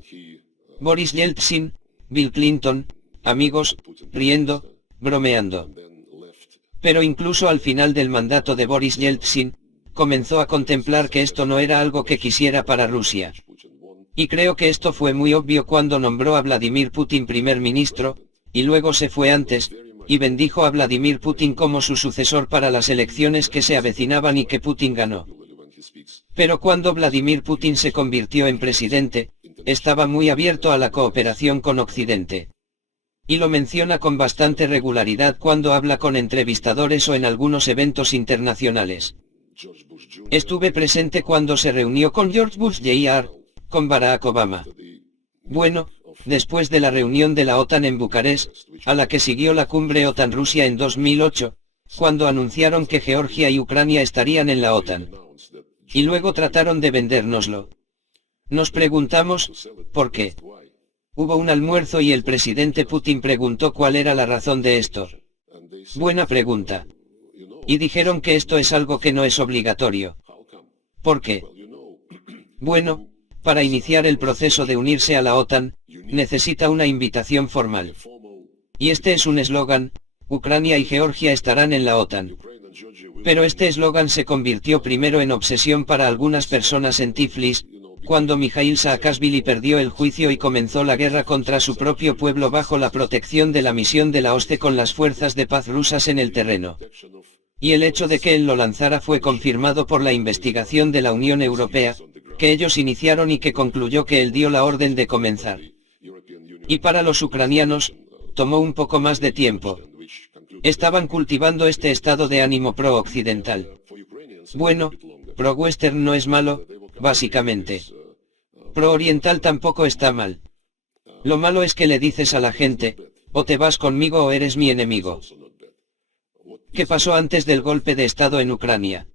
Boris Yeltsin, Bill Clinton, amigos, riendo, bromeando. Pero incluso al final del mandato de Boris Yeltsin, comenzó a contemplar que esto no era algo que quisiera para Rusia. Y creo que esto fue muy obvio cuando nombró a Vladimir Putin primer ministro, y luego se fue antes, y bendijo a Vladimir Putin como su sucesor para las elecciones que se avecinaban y que Putin ganó. Pero cuando Vladimir Putin se convirtió en presidente, estaba muy abierto a la cooperación con Occidente. Y lo menciona con bastante regularidad cuando habla con entrevistadores o en algunos eventos internacionales. Estuve presente cuando se reunió con George Bush Jr., con Barack Obama. Bueno, después de la reunión de la OTAN en Bucarest, a la que siguió la cumbre OTAN-Rusia en 2008, cuando anunciaron que Georgia y Ucrania estarían en la OTAN. Y luego trataron de vendérnoslo. Nos preguntamos, ¿por qué? Hubo un almuerzo y el presidente Putin preguntó cuál era la razón de esto. Buena pregunta. Y dijeron que esto es algo que no es obligatorio. ¿Por qué? Bueno, para iniciar el proceso de unirse a la OTAN, necesita una invitación formal. Y este es un eslogan, Ucrania y Georgia estarán en la OTAN. Pero este eslogan se convirtió primero en obsesión para algunas personas en Tiflis, cuando Mikhail Saakashvili perdió el juicio y comenzó la guerra contra su propio pueblo bajo la protección de la misión de la OSCE con las fuerzas de paz rusas en el terreno. Y el hecho de que él lo lanzara fue confirmado por la investigación de la Unión Europea, que ellos iniciaron y que concluyó que él dio la orden de comenzar. Y para los ucranianos, tomó un poco más de tiempo. Estaban cultivando este estado de ánimo pro-occidental. Bueno, pro-western no es malo, básicamente. Pro-oriental tampoco está mal. Lo malo es que le dices a la gente, o te vas conmigo o eres mi enemigo. ¿Qué pasó antes del golpe de Estado en Ucrania?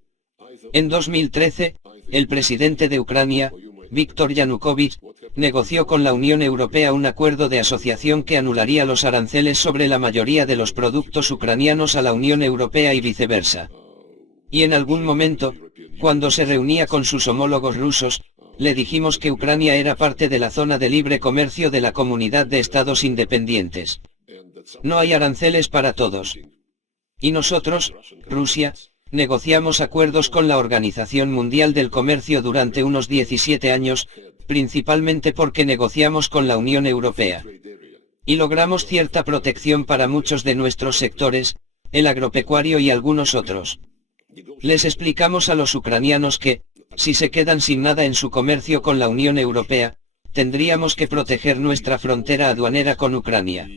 En 2013, el presidente de Ucrania, Viktor Yanukovych, negoció con la Unión Europea un acuerdo de asociación que anularía los aranceles sobre la mayoría de los productos ucranianos a la Unión Europea y viceversa. Y en algún momento, cuando se reunía con sus homólogos rusos, le dijimos que Ucrania era parte de la zona de libre comercio de la Comunidad de Estados Independientes. No hay aranceles para todos. Y nosotros, Rusia, negociamos acuerdos con la Organización Mundial del Comercio durante unos 17 años, principalmente porque negociamos con la Unión Europea. Y logramos cierta protección para muchos de nuestros sectores, el agropecuario y algunos otros. Les explicamos a los ucranianos que, si se quedan sin nada en su comercio con la Unión Europea, tendríamos que proteger nuestra frontera aduanera con Ucrania.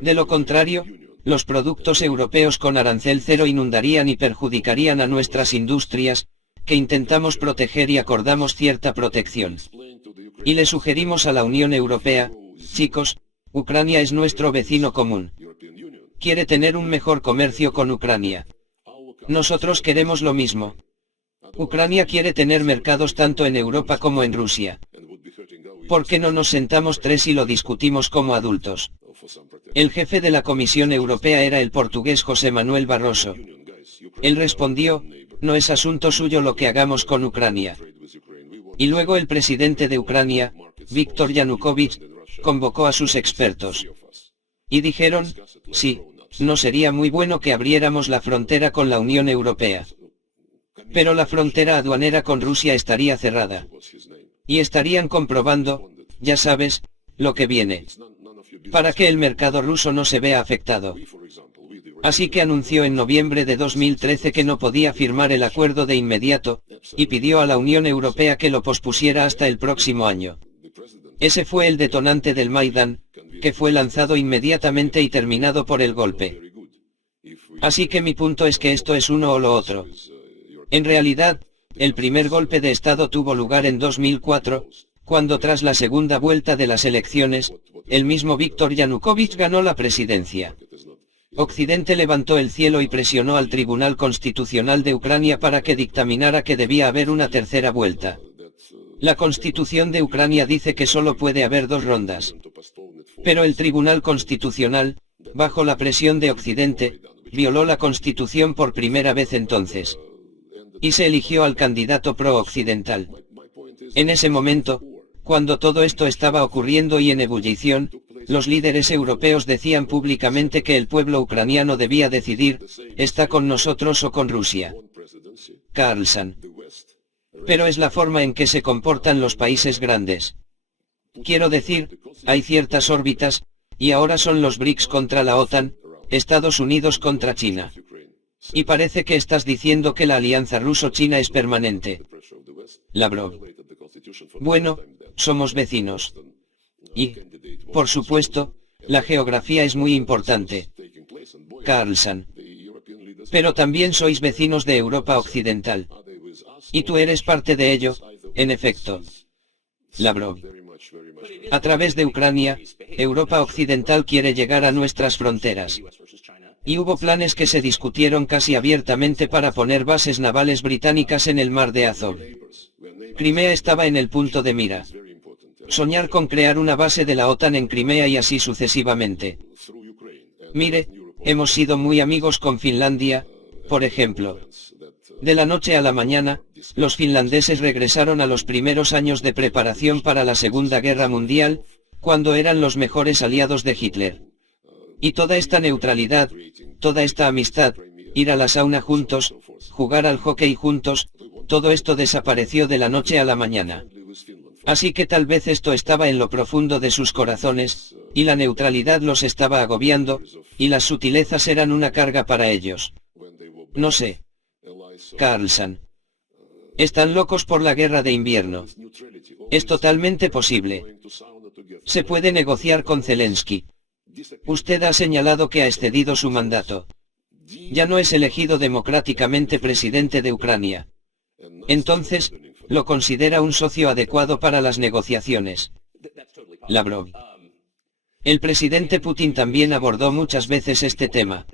De lo contrario, los productos europeos con arancel cero inundarían y perjudicarían a nuestras industrias, que intentamos proteger y acordamos cierta protección. Y le sugerimos a la Unión Europea, chicos, Ucrania es nuestro vecino común. Quiere tener un mejor comercio con Ucrania. Nosotros queremos lo mismo. Ucrania quiere tener mercados tanto en Europa como en Rusia. ¿Por qué no nos sentamos tres y lo discutimos como adultos? El jefe de la Comisión Europea era el portugués José Manuel Barroso. Él respondió, no es asunto suyo lo que hagamos con Ucrania. Y luego el presidente de Ucrania, Viktor Yanukovych, convocó a sus expertos. Y dijeron, sí, no sería muy bueno que abriéramos la frontera con la Unión Europea. Pero la frontera aduanera con Rusia estaría cerrada. Y estarían comprobando, ya sabes, lo que viene. Para que el mercado ruso no se vea afectado. Así que anunció en noviembre de 2013 que no podía firmar el acuerdo de inmediato, y pidió a la Unión Europea que lo pospusiera hasta el próximo año. Ese fue el detonante del Maidán, que fue lanzado inmediatamente y terminado por el golpe. Así que mi punto es que esto es uno o lo otro. En realidad, el primer golpe de Estado tuvo lugar en 2004, cuando tras la segunda vuelta de las elecciones, el mismo Viktor Yanukovych ganó la presidencia. Occidente levantó el cielo y presionó al Tribunal Constitucional de Ucrania para que dictaminara que debía haber una tercera vuelta. La Constitución de Ucrania dice que solo puede haber dos rondas. Pero el Tribunal Constitucional, bajo la presión de Occidente, violó la Constitución por primera vez entonces. Y se eligió al candidato pro-occidental. En ese momento, cuando todo esto estaba ocurriendo y en ebullición, los líderes europeos decían públicamente que el pueblo ucraniano debía decidir, ¿está con nosotros o con Rusia? Carlson. pero es la forma en que se comportan los países grandes. Quiero decir, hay ciertas órbitas, y ahora son los BRICS contra la OTAN, Estados Unidos contra China. Y parece que estás diciendo que la alianza ruso-china es permanente. Lavrov. Bueno, somos vecinos. Y, por supuesto, la geografía es muy importante. Carlson. Pero también sois vecinos de Europa Occidental. Y tú eres parte de ello, en efecto. Lavrov. A través de Ucrania, Europa Occidental quiere llegar a nuestras fronteras. Y hubo planes que se discutieron casi abiertamente para poner bases navales británicas en el mar de Azov. Crimea estaba en el punto de mira. Soñar con crear una base de la OTAN en Crimea y así sucesivamente. Mire, hemos sido muy amigos con Finlandia, por ejemplo. De la noche a la mañana, los finlandeses regresaron a los primeros años de preparación para la Segunda Guerra Mundial, cuando eran los mejores aliados de Hitler. Y toda esta neutralidad, toda esta amistad, ir a la sauna juntos, jugar al hockey juntos, todo esto desapareció de la noche a la mañana. Así que tal vez esto estaba en lo profundo de sus corazones, y la neutralidad los estaba agobiando, y las sutilezas eran una carga para ellos. No sé. Carlson. Están locos por la guerra de invierno. Es totalmente posible. Se puede negociar con Zelensky. Usted ha señalado que ha excedido su mandato. Ya no es elegido democráticamente presidente de Ucrania. Entonces, lo considera un socio adecuado para las negociaciones. Lavrov. El presidente Putin también abordó muchas veces este tema.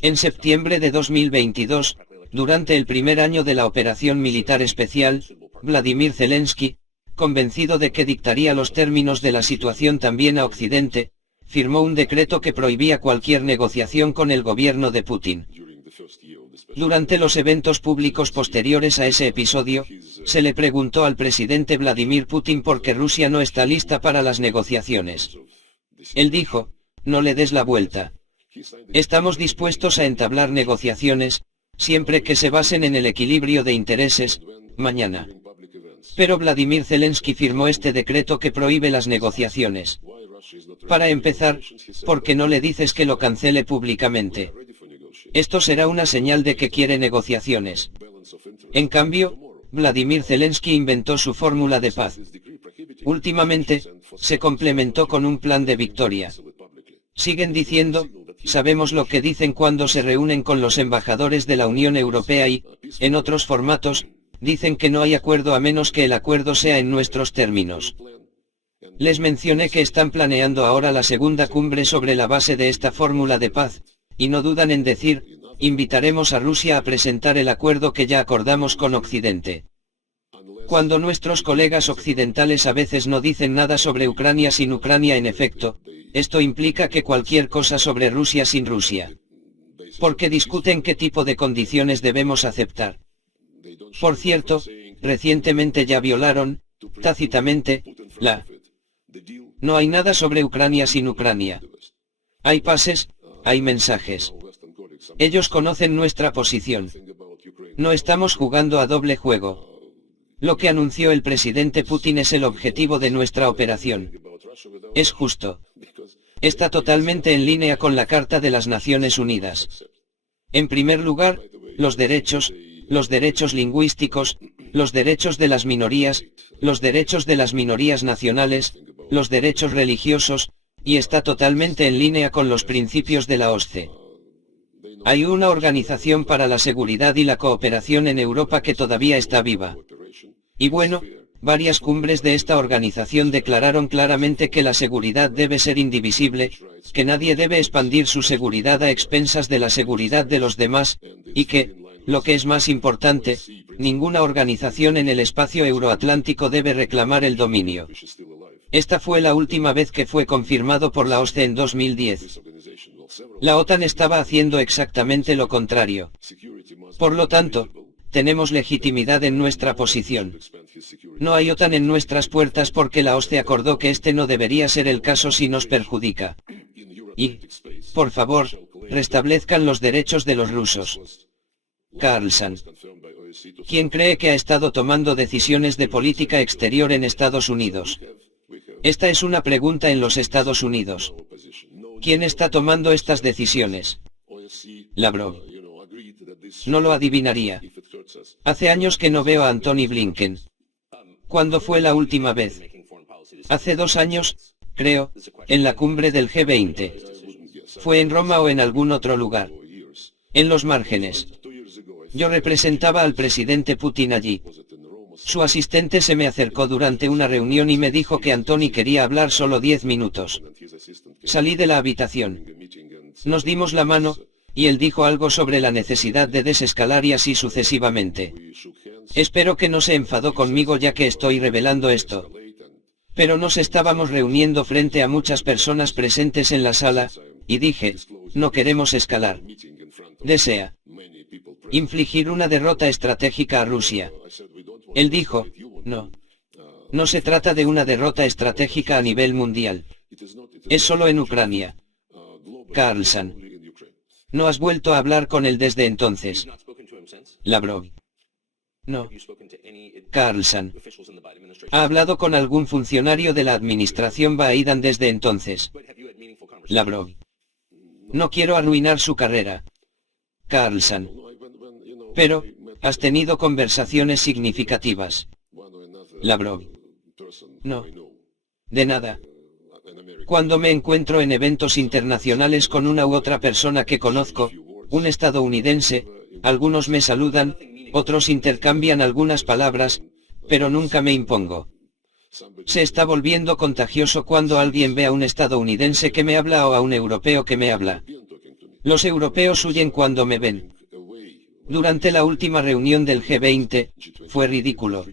En septiembre de 2022, durante el primer año de la operación militar especial, Vladimir Zelensky, convencido de que dictaría los términos de la situación también a Occidente, firmó un decreto que prohibía cualquier negociación con el gobierno de Putin. Durante los eventos públicos posteriores a ese episodio, se le preguntó al presidente Vladimir Putin por qué Rusia no está lista para las negociaciones. Él dijo, no le des la vuelta. Estamos dispuestos a entablar negociaciones, siempre que se basen en el equilibrio de intereses, mañana. Pero Vladimir Zelensky firmó este decreto que prohíbe las negociaciones. Para empezar, ¿por qué no le dices que lo cancele públicamente? Esto será una señal de que quiere negociaciones. En cambio, Vladimir Zelensky inventó su fórmula de paz. Últimamente, se complementó con un plan de victoria. Siguen diciendo, sabemos lo que dicen cuando se reúnen con los embajadores de la Unión Europea y, en otros formatos, dicen que no hay acuerdo a menos que el acuerdo sea en nuestros términos. Les mencioné que están planeando ahora la segunda cumbre sobre la base de esta fórmula de paz, y no dudan en decir, invitaremos a Rusia a presentar el acuerdo que ya acordamos con Occidente. Cuando nuestros colegas occidentales a veces no dicen nada sobre Ucrania sin Ucrania en efecto, esto implica que cualquier cosa sobre Rusia sin Rusia. Porque discuten qué tipo de condiciones debemos aceptar. Por cierto, recientemente ya violaron, tácitamente, la. No hay nada sobre Ucrania sin Ucrania. Hay pases, hay mensajes. Ellos conocen nuestra posición. No estamos jugando a doble juego. Lo que anunció el presidente Putin es el objetivo de nuestra operación. Es justo. Está totalmente en línea con la Carta de las Naciones Unidas. En primer lugar, los derechos lingüísticos, los derechos de las minorías, los derechos de las minorías nacionales, los derechos religiosos, y está totalmente en línea con los principios de la OSCE. Hay una organización para la seguridad y la cooperación en Europa que todavía está viva. Y bueno, varias cumbres de esta organización declararon claramente que la seguridad debe ser indivisible, que nadie debe expandir su seguridad a expensas de la seguridad de los demás, y que, lo que es más importante, ninguna organización en el espacio euroatlántico debe reclamar el dominio. Esta fue la última vez que fue confirmado por la OSCE en 2010. La OTAN estaba haciendo exactamente lo contrario. Por lo tanto, tenemos legitimidad en nuestra posición. No hay OTAN en nuestras puertas porque la OSCE acordó que este no debería ser el caso si nos perjudica. Y, por favor, restablezcan los derechos de los rusos. Carlson. ¿Quién cree que ha estado tomando decisiones de política exterior en Estados Unidos? Esta es una pregunta en los Estados Unidos. ¿Quién está tomando estas decisiones? Lavrov. No lo adivinaría. Hace años que no veo a Antony Blinken. ¿Cuándo fue la última vez? Hace 2 años, creo, en la cumbre del G20. ¿Fue en Roma o en algún otro lugar? En los márgenes. Yo representaba al presidente Putin allí. Su asistente se me acercó durante una reunión y me dijo que Antony quería hablar solo 10 minutos. Salí de la habitación. Nos dimos la mano, y él dijo algo sobre la necesidad de desescalar y así sucesivamente. Espero que no se enfadó conmigo ya que estoy revelando esto. Pero nos estábamos reuniendo frente a muchas personas presentes en la sala, y dije, no queremos escalar. Desea infligir una derrota estratégica a Rusia. Él dijo, no. No se trata de una derrota estratégica a nivel mundial. Es solo en Ucrania. Carlson. ¿No has vuelto a hablar con él desde entonces? Lavrov. No. Carlson. ¿Ha hablado con algún funcionario de la administración Biden desde entonces? Lavrov. No quiero arruinar su carrera. Carlson. Pero, ¿has tenido conversaciones significativas? Lavrov. No. De nada. Cuando me encuentro en eventos internacionales con una u otra persona que conozco, un estadounidense, algunos me saludan, otros intercambian algunas palabras, pero nunca me impongo. Se está volviendo contagioso cuando alguien ve a un estadounidense que me habla o a un europeo que me habla. Los europeos huyen cuando me ven. Durante la última reunión del G20, fue ridículo.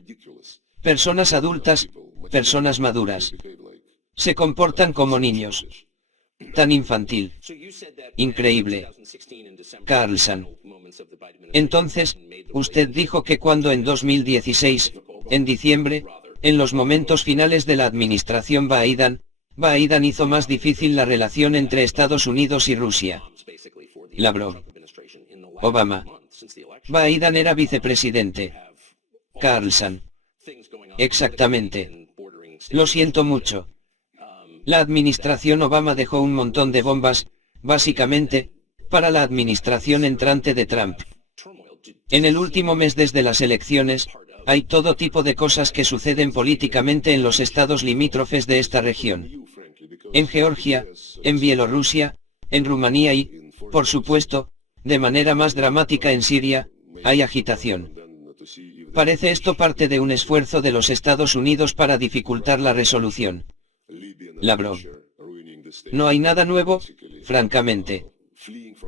Personas adultas, personas maduras. Se comportan como niños. Tan infantil. Increíble. Carlson. Entonces, usted dijo que cuando en 2016, en diciembre, en los momentos finales de la administración Biden hizo más difícil la relación entre Estados Unidos y Rusia. Lavrov. Obama. Biden era vicepresidente. Carlson. Exactamente. Lo siento mucho. La administración Obama dejó un montón de bombas, básicamente, para la administración entrante de Trump. En el último mes desde las elecciones, hay todo tipo de cosas que suceden políticamente en los estados limítrofes de esta región. En Georgia, en Bielorrusia, en Rumanía y, por supuesto, de manera más dramática en Siria, hay agitación. Parece esto parte de un esfuerzo de los Estados Unidos para dificultar la resolución. Lavrov. No hay nada nuevo, francamente.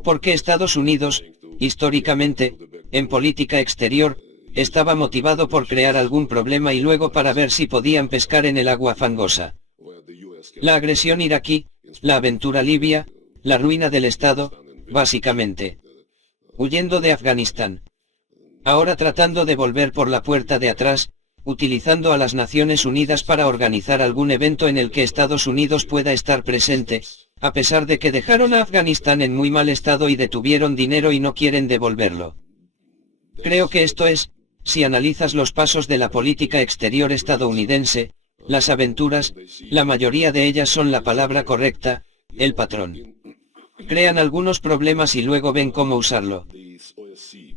Porque Estados Unidos, históricamente, en política exterior, estaba motivado por crear algún problema y luego para ver si podían pescar en el agua fangosa. La agresión iraquí, la aventura libia, la ruina del Estado, básicamente. Huyendo de Afganistán. Ahora tratando de volver por la puerta de atrás, utilizando a las Naciones Unidas para organizar algún evento en el que Estados Unidos pueda estar presente, a pesar de que dejaron a Afganistán en muy mal estado y detuvieron dinero y no quieren devolverlo. Creo que esto es, si analizas los pasos de la política exterior estadounidense, las aventuras, la mayoría de ellas son la palabra correcta, el patrón. Crean algunos problemas y luego ven cómo usarlo.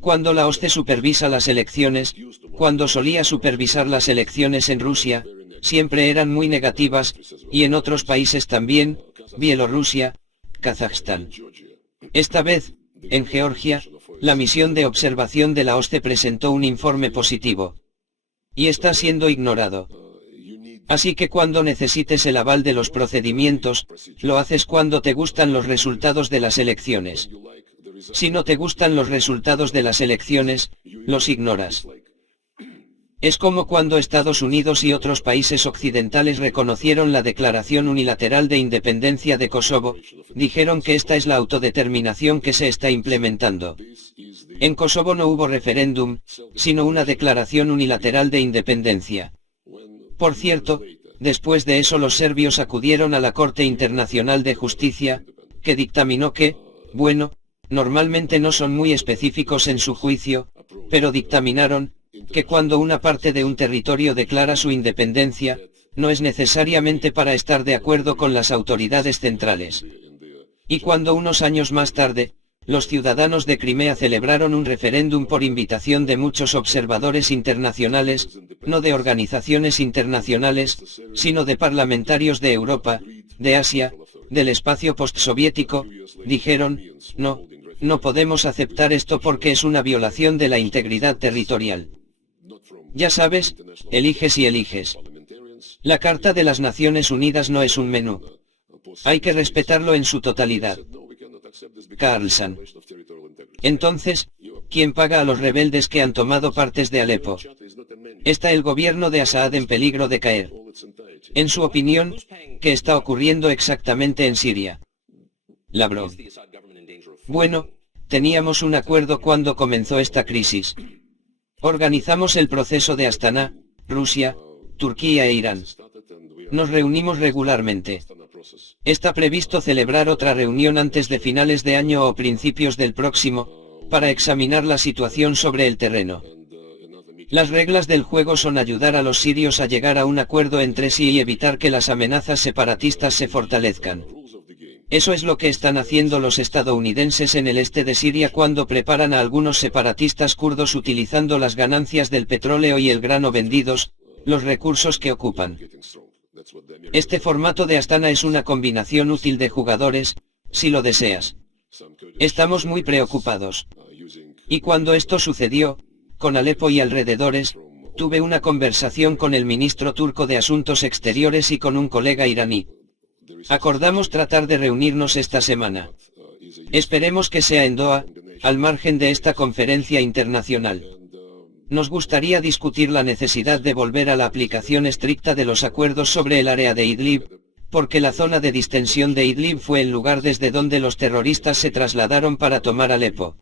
Cuando la OSCE supervisa las elecciones, cuando solía supervisar las elecciones en Rusia, siempre eran muy negativas, y en otros países también, Bielorrusia, Kazajstán. Esta vez, en Georgia, la misión de observación de la OSCE presentó un informe positivo. Y está siendo ignorado. Así que cuando necesites el aval de los procedimientos, lo haces cuando te gustan los resultados de las elecciones. Si no te gustan los resultados de las elecciones, los ignoras. Es como cuando Estados Unidos y otros países occidentales reconocieron la declaración unilateral de independencia de Kosovo, dijeron que esta es la autodeterminación que se está implementando. En Kosovo no hubo referéndum, sino una declaración unilateral de independencia. Por cierto, después de eso los serbios acudieron a la Corte Internacional de Justicia, que dictaminó que, bueno, normalmente no son muy específicos en su juicio, pero dictaminaron que cuando una parte de un territorio declara su independencia, no es necesariamente para estar de acuerdo con las autoridades centrales. Y cuando unos años más tarde, los ciudadanos de Crimea celebraron un referéndum por invitación de muchos observadores internacionales, no de organizaciones internacionales, sino de parlamentarios de Europa, de Asia, del espacio postsoviético, dijeron, no podemos aceptar esto porque es una violación de la integridad territorial. Ya sabes, eliges y eliges. La Carta de las Naciones Unidas no es un menú. Hay que respetarlo en su totalidad. Carlson. Entonces, ¿quién paga a los rebeldes que han tomado partes de Alepo? ¿Está el gobierno de Assad en peligro de caer? En su opinión, ¿qué está ocurriendo exactamente en Siria? Lavrov. Bueno, teníamos un acuerdo cuando comenzó esta crisis. Organizamos el proceso de Astana, Rusia, Turquía e Irán. Nos reunimos regularmente. Está previsto celebrar otra reunión antes de finales de año o principios del próximo, para examinar la situación sobre el terreno. Las reglas del juego son ayudar a los sirios a llegar a un acuerdo entre sí y evitar que las amenazas separatistas se fortalezcan. Eso es lo que están haciendo los estadounidenses en el este de Siria cuando preparan a algunos separatistas kurdos utilizando las ganancias del petróleo y el grano vendidos, los recursos que ocupan. Este formato de Astana es una combinación útil de jugadores, si lo deseas. Estamos muy preocupados. Y cuando esto sucedió, con Alepo y alrededores, tuve una conversación con el ministro turco de Asuntos Exteriores y con un colega iraní. Acordamos tratar de reunirnos esta semana. Esperemos que sea en Doha, al margen de esta conferencia internacional. Nos gustaría discutir la necesidad de volver a la aplicación estricta de los acuerdos sobre el área de Idlib, porque la zona de distensión de Idlib fue el lugar desde donde los terroristas se trasladaron para tomar Alepo.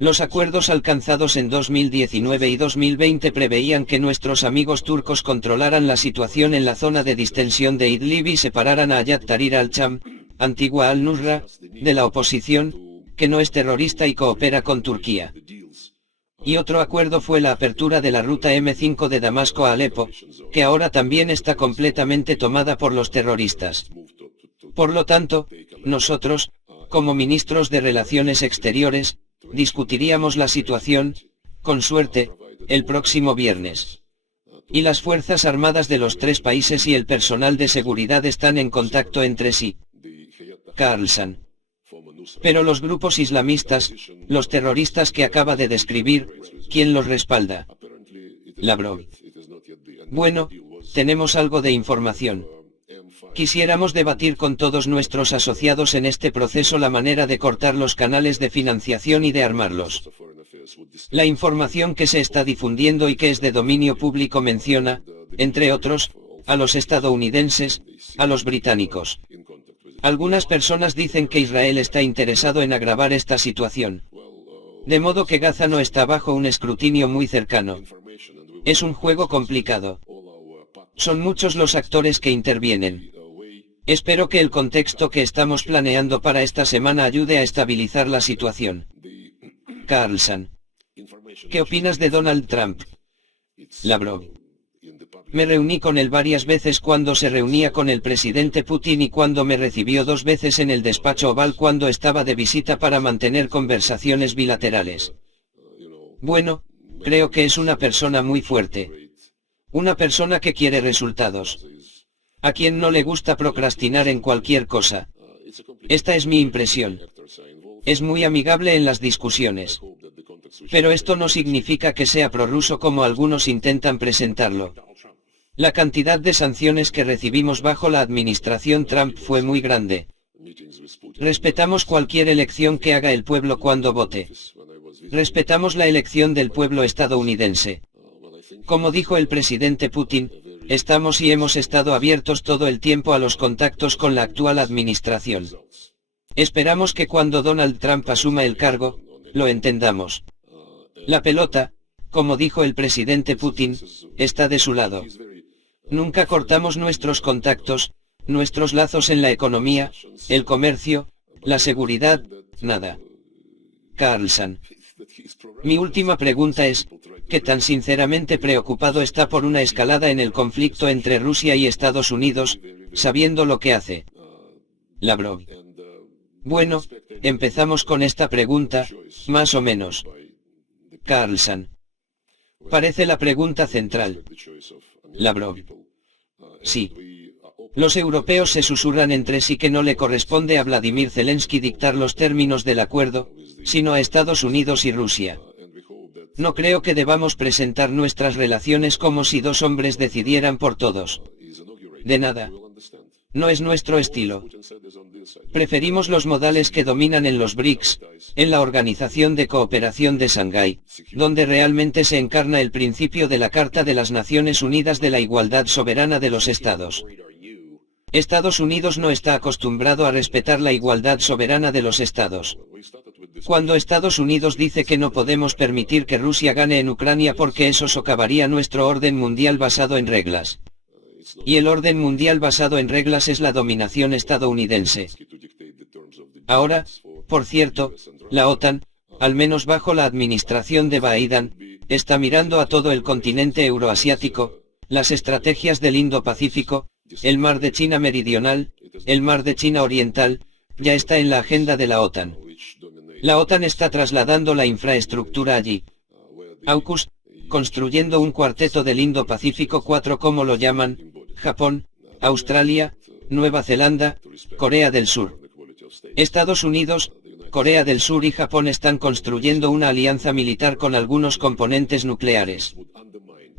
Los acuerdos alcanzados en 2019 y 2020 preveían que nuestros amigos turcos controlaran la situación en la zona de distensión de Idlib y separaran a Hayat Tahrir al-Sham, antigua al-Nusra, de la oposición, que no es terrorista y coopera con Turquía. Y otro acuerdo fue la apertura de la ruta M5 de Damasco a Alepo, que ahora también está completamente tomada por los terroristas. Por lo tanto, nosotros, como ministros de Relaciones Exteriores, discutiríamos la situación, con suerte, el próximo viernes. Y las Fuerzas Armadas de los tres países y el personal de seguridad están en contacto entre sí. Carlson. Pero los grupos islamistas, los terroristas que acaba de describir, ¿quién los respalda? Lavrov. Bueno, tenemos algo de información. Quisiéramos debatir con todos nuestros asociados en este proceso la manera de cortar los canales de financiación y de armarlos. La información que se está difundiendo y que es de dominio público menciona, entre otros, a los estadounidenses, a los británicos. Algunas personas dicen que Israel está interesado en agravar esta situación. De modo que Gaza no está bajo un escrutinio muy cercano. Es un juego complicado. Son muchos los actores que intervienen. Espero que el contexto que estamos planeando para esta semana ayude a estabilizar la situación. Carlson. ¿Qué opinas de Donald Trump? Lavrov. Me reuní con él varias veces cuando se reunía con el presidente Putin y cuando me recibió 2 veces en el despacho Oval cuando estaba de visita para mantener conversaciones bilaterales. Bueno, creo que es una persona muy fuerte. Una persona que quiere resultados. A quien no le gusta procrastinar en cualquier cosa. Esta es mi impresión. Es muy amigable en las discusiones. Pero esto no significa que sea prorruso como algunos intentan presentarlo. La cantidad de sanciones que recibimos bajo la administración Trump fue muy grande. Respetamos cualquier elección que haga el pueblo cuando vote. Respetamos la elección del pueblo estadounidense. Como dijo el presidente Putin, estamos y hemos estado abiertos todo el tiempo a los contactos con la actual administración. Esperamos que cuando Donald Trump asuma el cargo, lo entendamos. La pelota, como dijo el presidente Putin, está de su lado. Nunca cortamos nuestros contactos, nuestros lazos en la economía, el comercio, la seguridad, nada. Carlson. Mi última pregunta es, ¿qué tan sinceramente preocupado está por una escalada en el conflicto entre Rusia y Estados Unidos, sabiendo lo que hace? Lavrov. Bueno, empezamos con esta pregunta, más o menos. Carlson. Parece la pregunta central. Lavrov. Sí. Los europeos se susurran entre sí que no le corresponde a Vladimir Zelensky dictar los términos del acuerdo, sino a Estados Unidos y Rusia. No creo que debamos presentar nuestras relaciones como si dos hombres decidieran por todos. De nada. No es nuestro estilo. Preferimos los modales que dominan en los BRICS, en la Organización de Cooperación de Shanghái, donde realmente se encarna el principio de la Carta de las Naciones Unidas de la igualdad soberana de los estados. Estados Unidos no está acostumbrado a respetar la igualdad soberana de los estados. Cuando Estados Unidos dice que no podemos permitir que Rusia gane en Ucrania porque eso socavaría nuestro orden mundial basado en reglas. Y el orden mundial basado en reglas es la dominación estadounidense. Ahora, por cierto, la OTAN, al menos bajo la administración de Biden, está mirando a todo el continente euroasiático, las estrategias del Indo-Pacífico, el mar de China Meridional, el mar de China Oriental, ya está en la agenda de la OTAN. La OTAN está trasladando la infraestructura allí. AUKUS, construyendo un cuarteto del Indo-Pacífico 4 como lo llaman, Japón, Australia, Nueva Zelanda, Corea del Sur. Estados Unidos, Corea del Sur y Japón están construyendo una alianza militar con algunos componentes nucleares.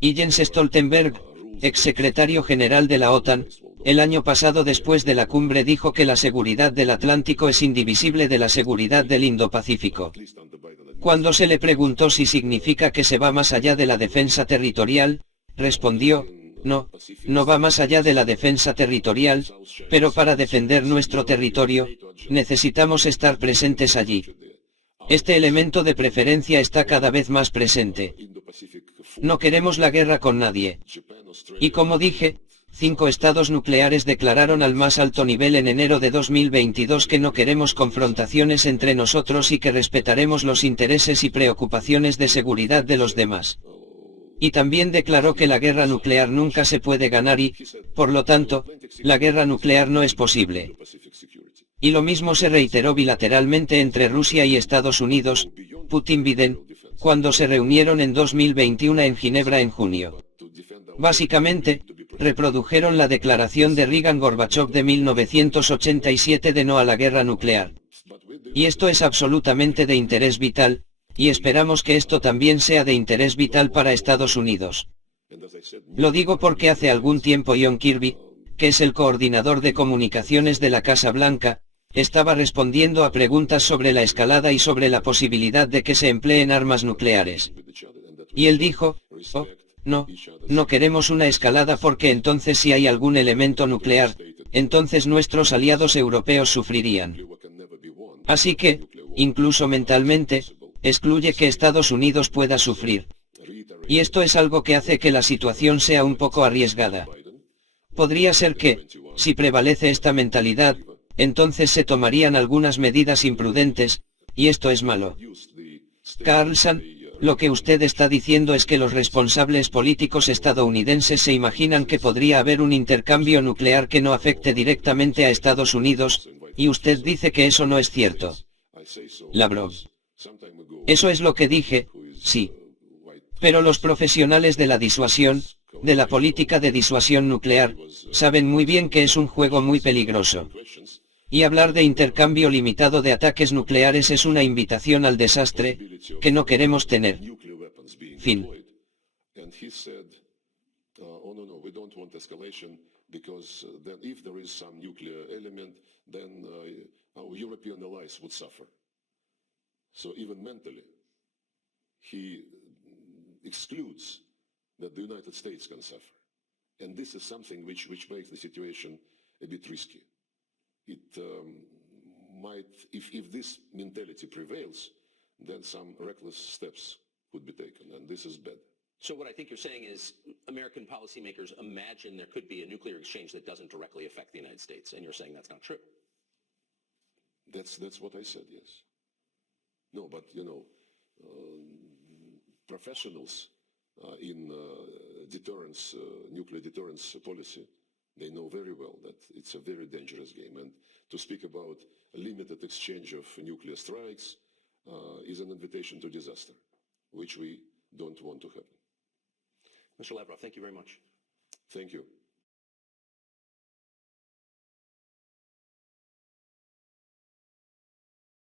Y Jens Stoltenberg, exsecretario general de la OTAN, el año pasado después de la cumbre dijo que la seguridad del Atlántico es indivisible de la seguridad del Indo-Pacífico. Cuando se le preguntó si significa que se va más allá de la defensa territorial, respondió, no, no va más allá de la defensa territorial, pero para defender nuestro territorio, necesitamos estar presentes allí. Este elemento de preferencia está cada vez más presente. No queremos la guerra con nadie. Y como dije, 5 estados nucleares declararon al más alto nivel en enero de 2022 que no queremos confrontaciones entre nosotros y que respetaremos los intereses y preocupaciones de seguridad de los demás. Y también declaró que la guerra nuclear nunca se puede ganar y, por lo tanto, la guerra nuclear no es posible. Y lo mismo se reiteró bilateralmente entre Rusia y Estados Unidos, Putin-Biden, cuando se reunieron en 2021 en Ginebra en junio. Básicamente, reprodujeron la declaración de Reagan-Gorbachov de 1987 de no a la guerra nuclear. Y esto es absolutamente de interés vital, y esperamos que esto también sea de interés vital para Estados Unidos. Lo digo porque hace algún tiempo John Kirby, que es el coordinador de comunicaciones de la Casa Blanca, estaba respondiendo a preguntas sobre la escalada y sobre la posibilidad de que se empleen armas nucleares. Y él dijo, oh, no queremos una escalada porque entonces si hay algún elemento nuclear, entonces nuestros aliados europeos sufrirían. Así que, incluso mentalmente, excluye que Estados Unidos pueda sufrir. Y esto es algo que hace que la situación sea un poco arriesgada. Podría ser que, si prevalece esta mentalidad, entonces se tomarían algunas medidas imprudentes, y esto es malo. Carlson, lo que usted está diciendo es que los responsables políticos estadounidenses se imaginan que podría haber un intercambio nuclear que no afecte directamente a Estados Unidos, y usted dice que eso no es cierto. Lavrov. Eso es lo que dije, sí. Pero los profesionales de la disuasión, de la política de disuasión nuclear, saben muy bien que es un juego muy peligroso. Y hablar de intercambio limitado de ataques nucleares es una invitación al desastre, que no queremos tener. Fin. So even mentally, he excludes that the United States can suffer. And this is something which makes the situation a bit risky. It might, if this mentality prevails, then some reckless steps could be taken, and this is bad. So what I think you're saying is American policymakers imagine there could be a nuclear exchange that doesn't directly affect the United States, and you're saying that's not true. That's what I said, yes. No, but, professionals in deterrence, nuclear deterrence policy, they know very well that it's a very dangerous game. And to speak about a limited exchange of nuclear strikes is an invitation to disaster, which we don't want to happen. Mr. Lavrov, thank you very much. Thank you.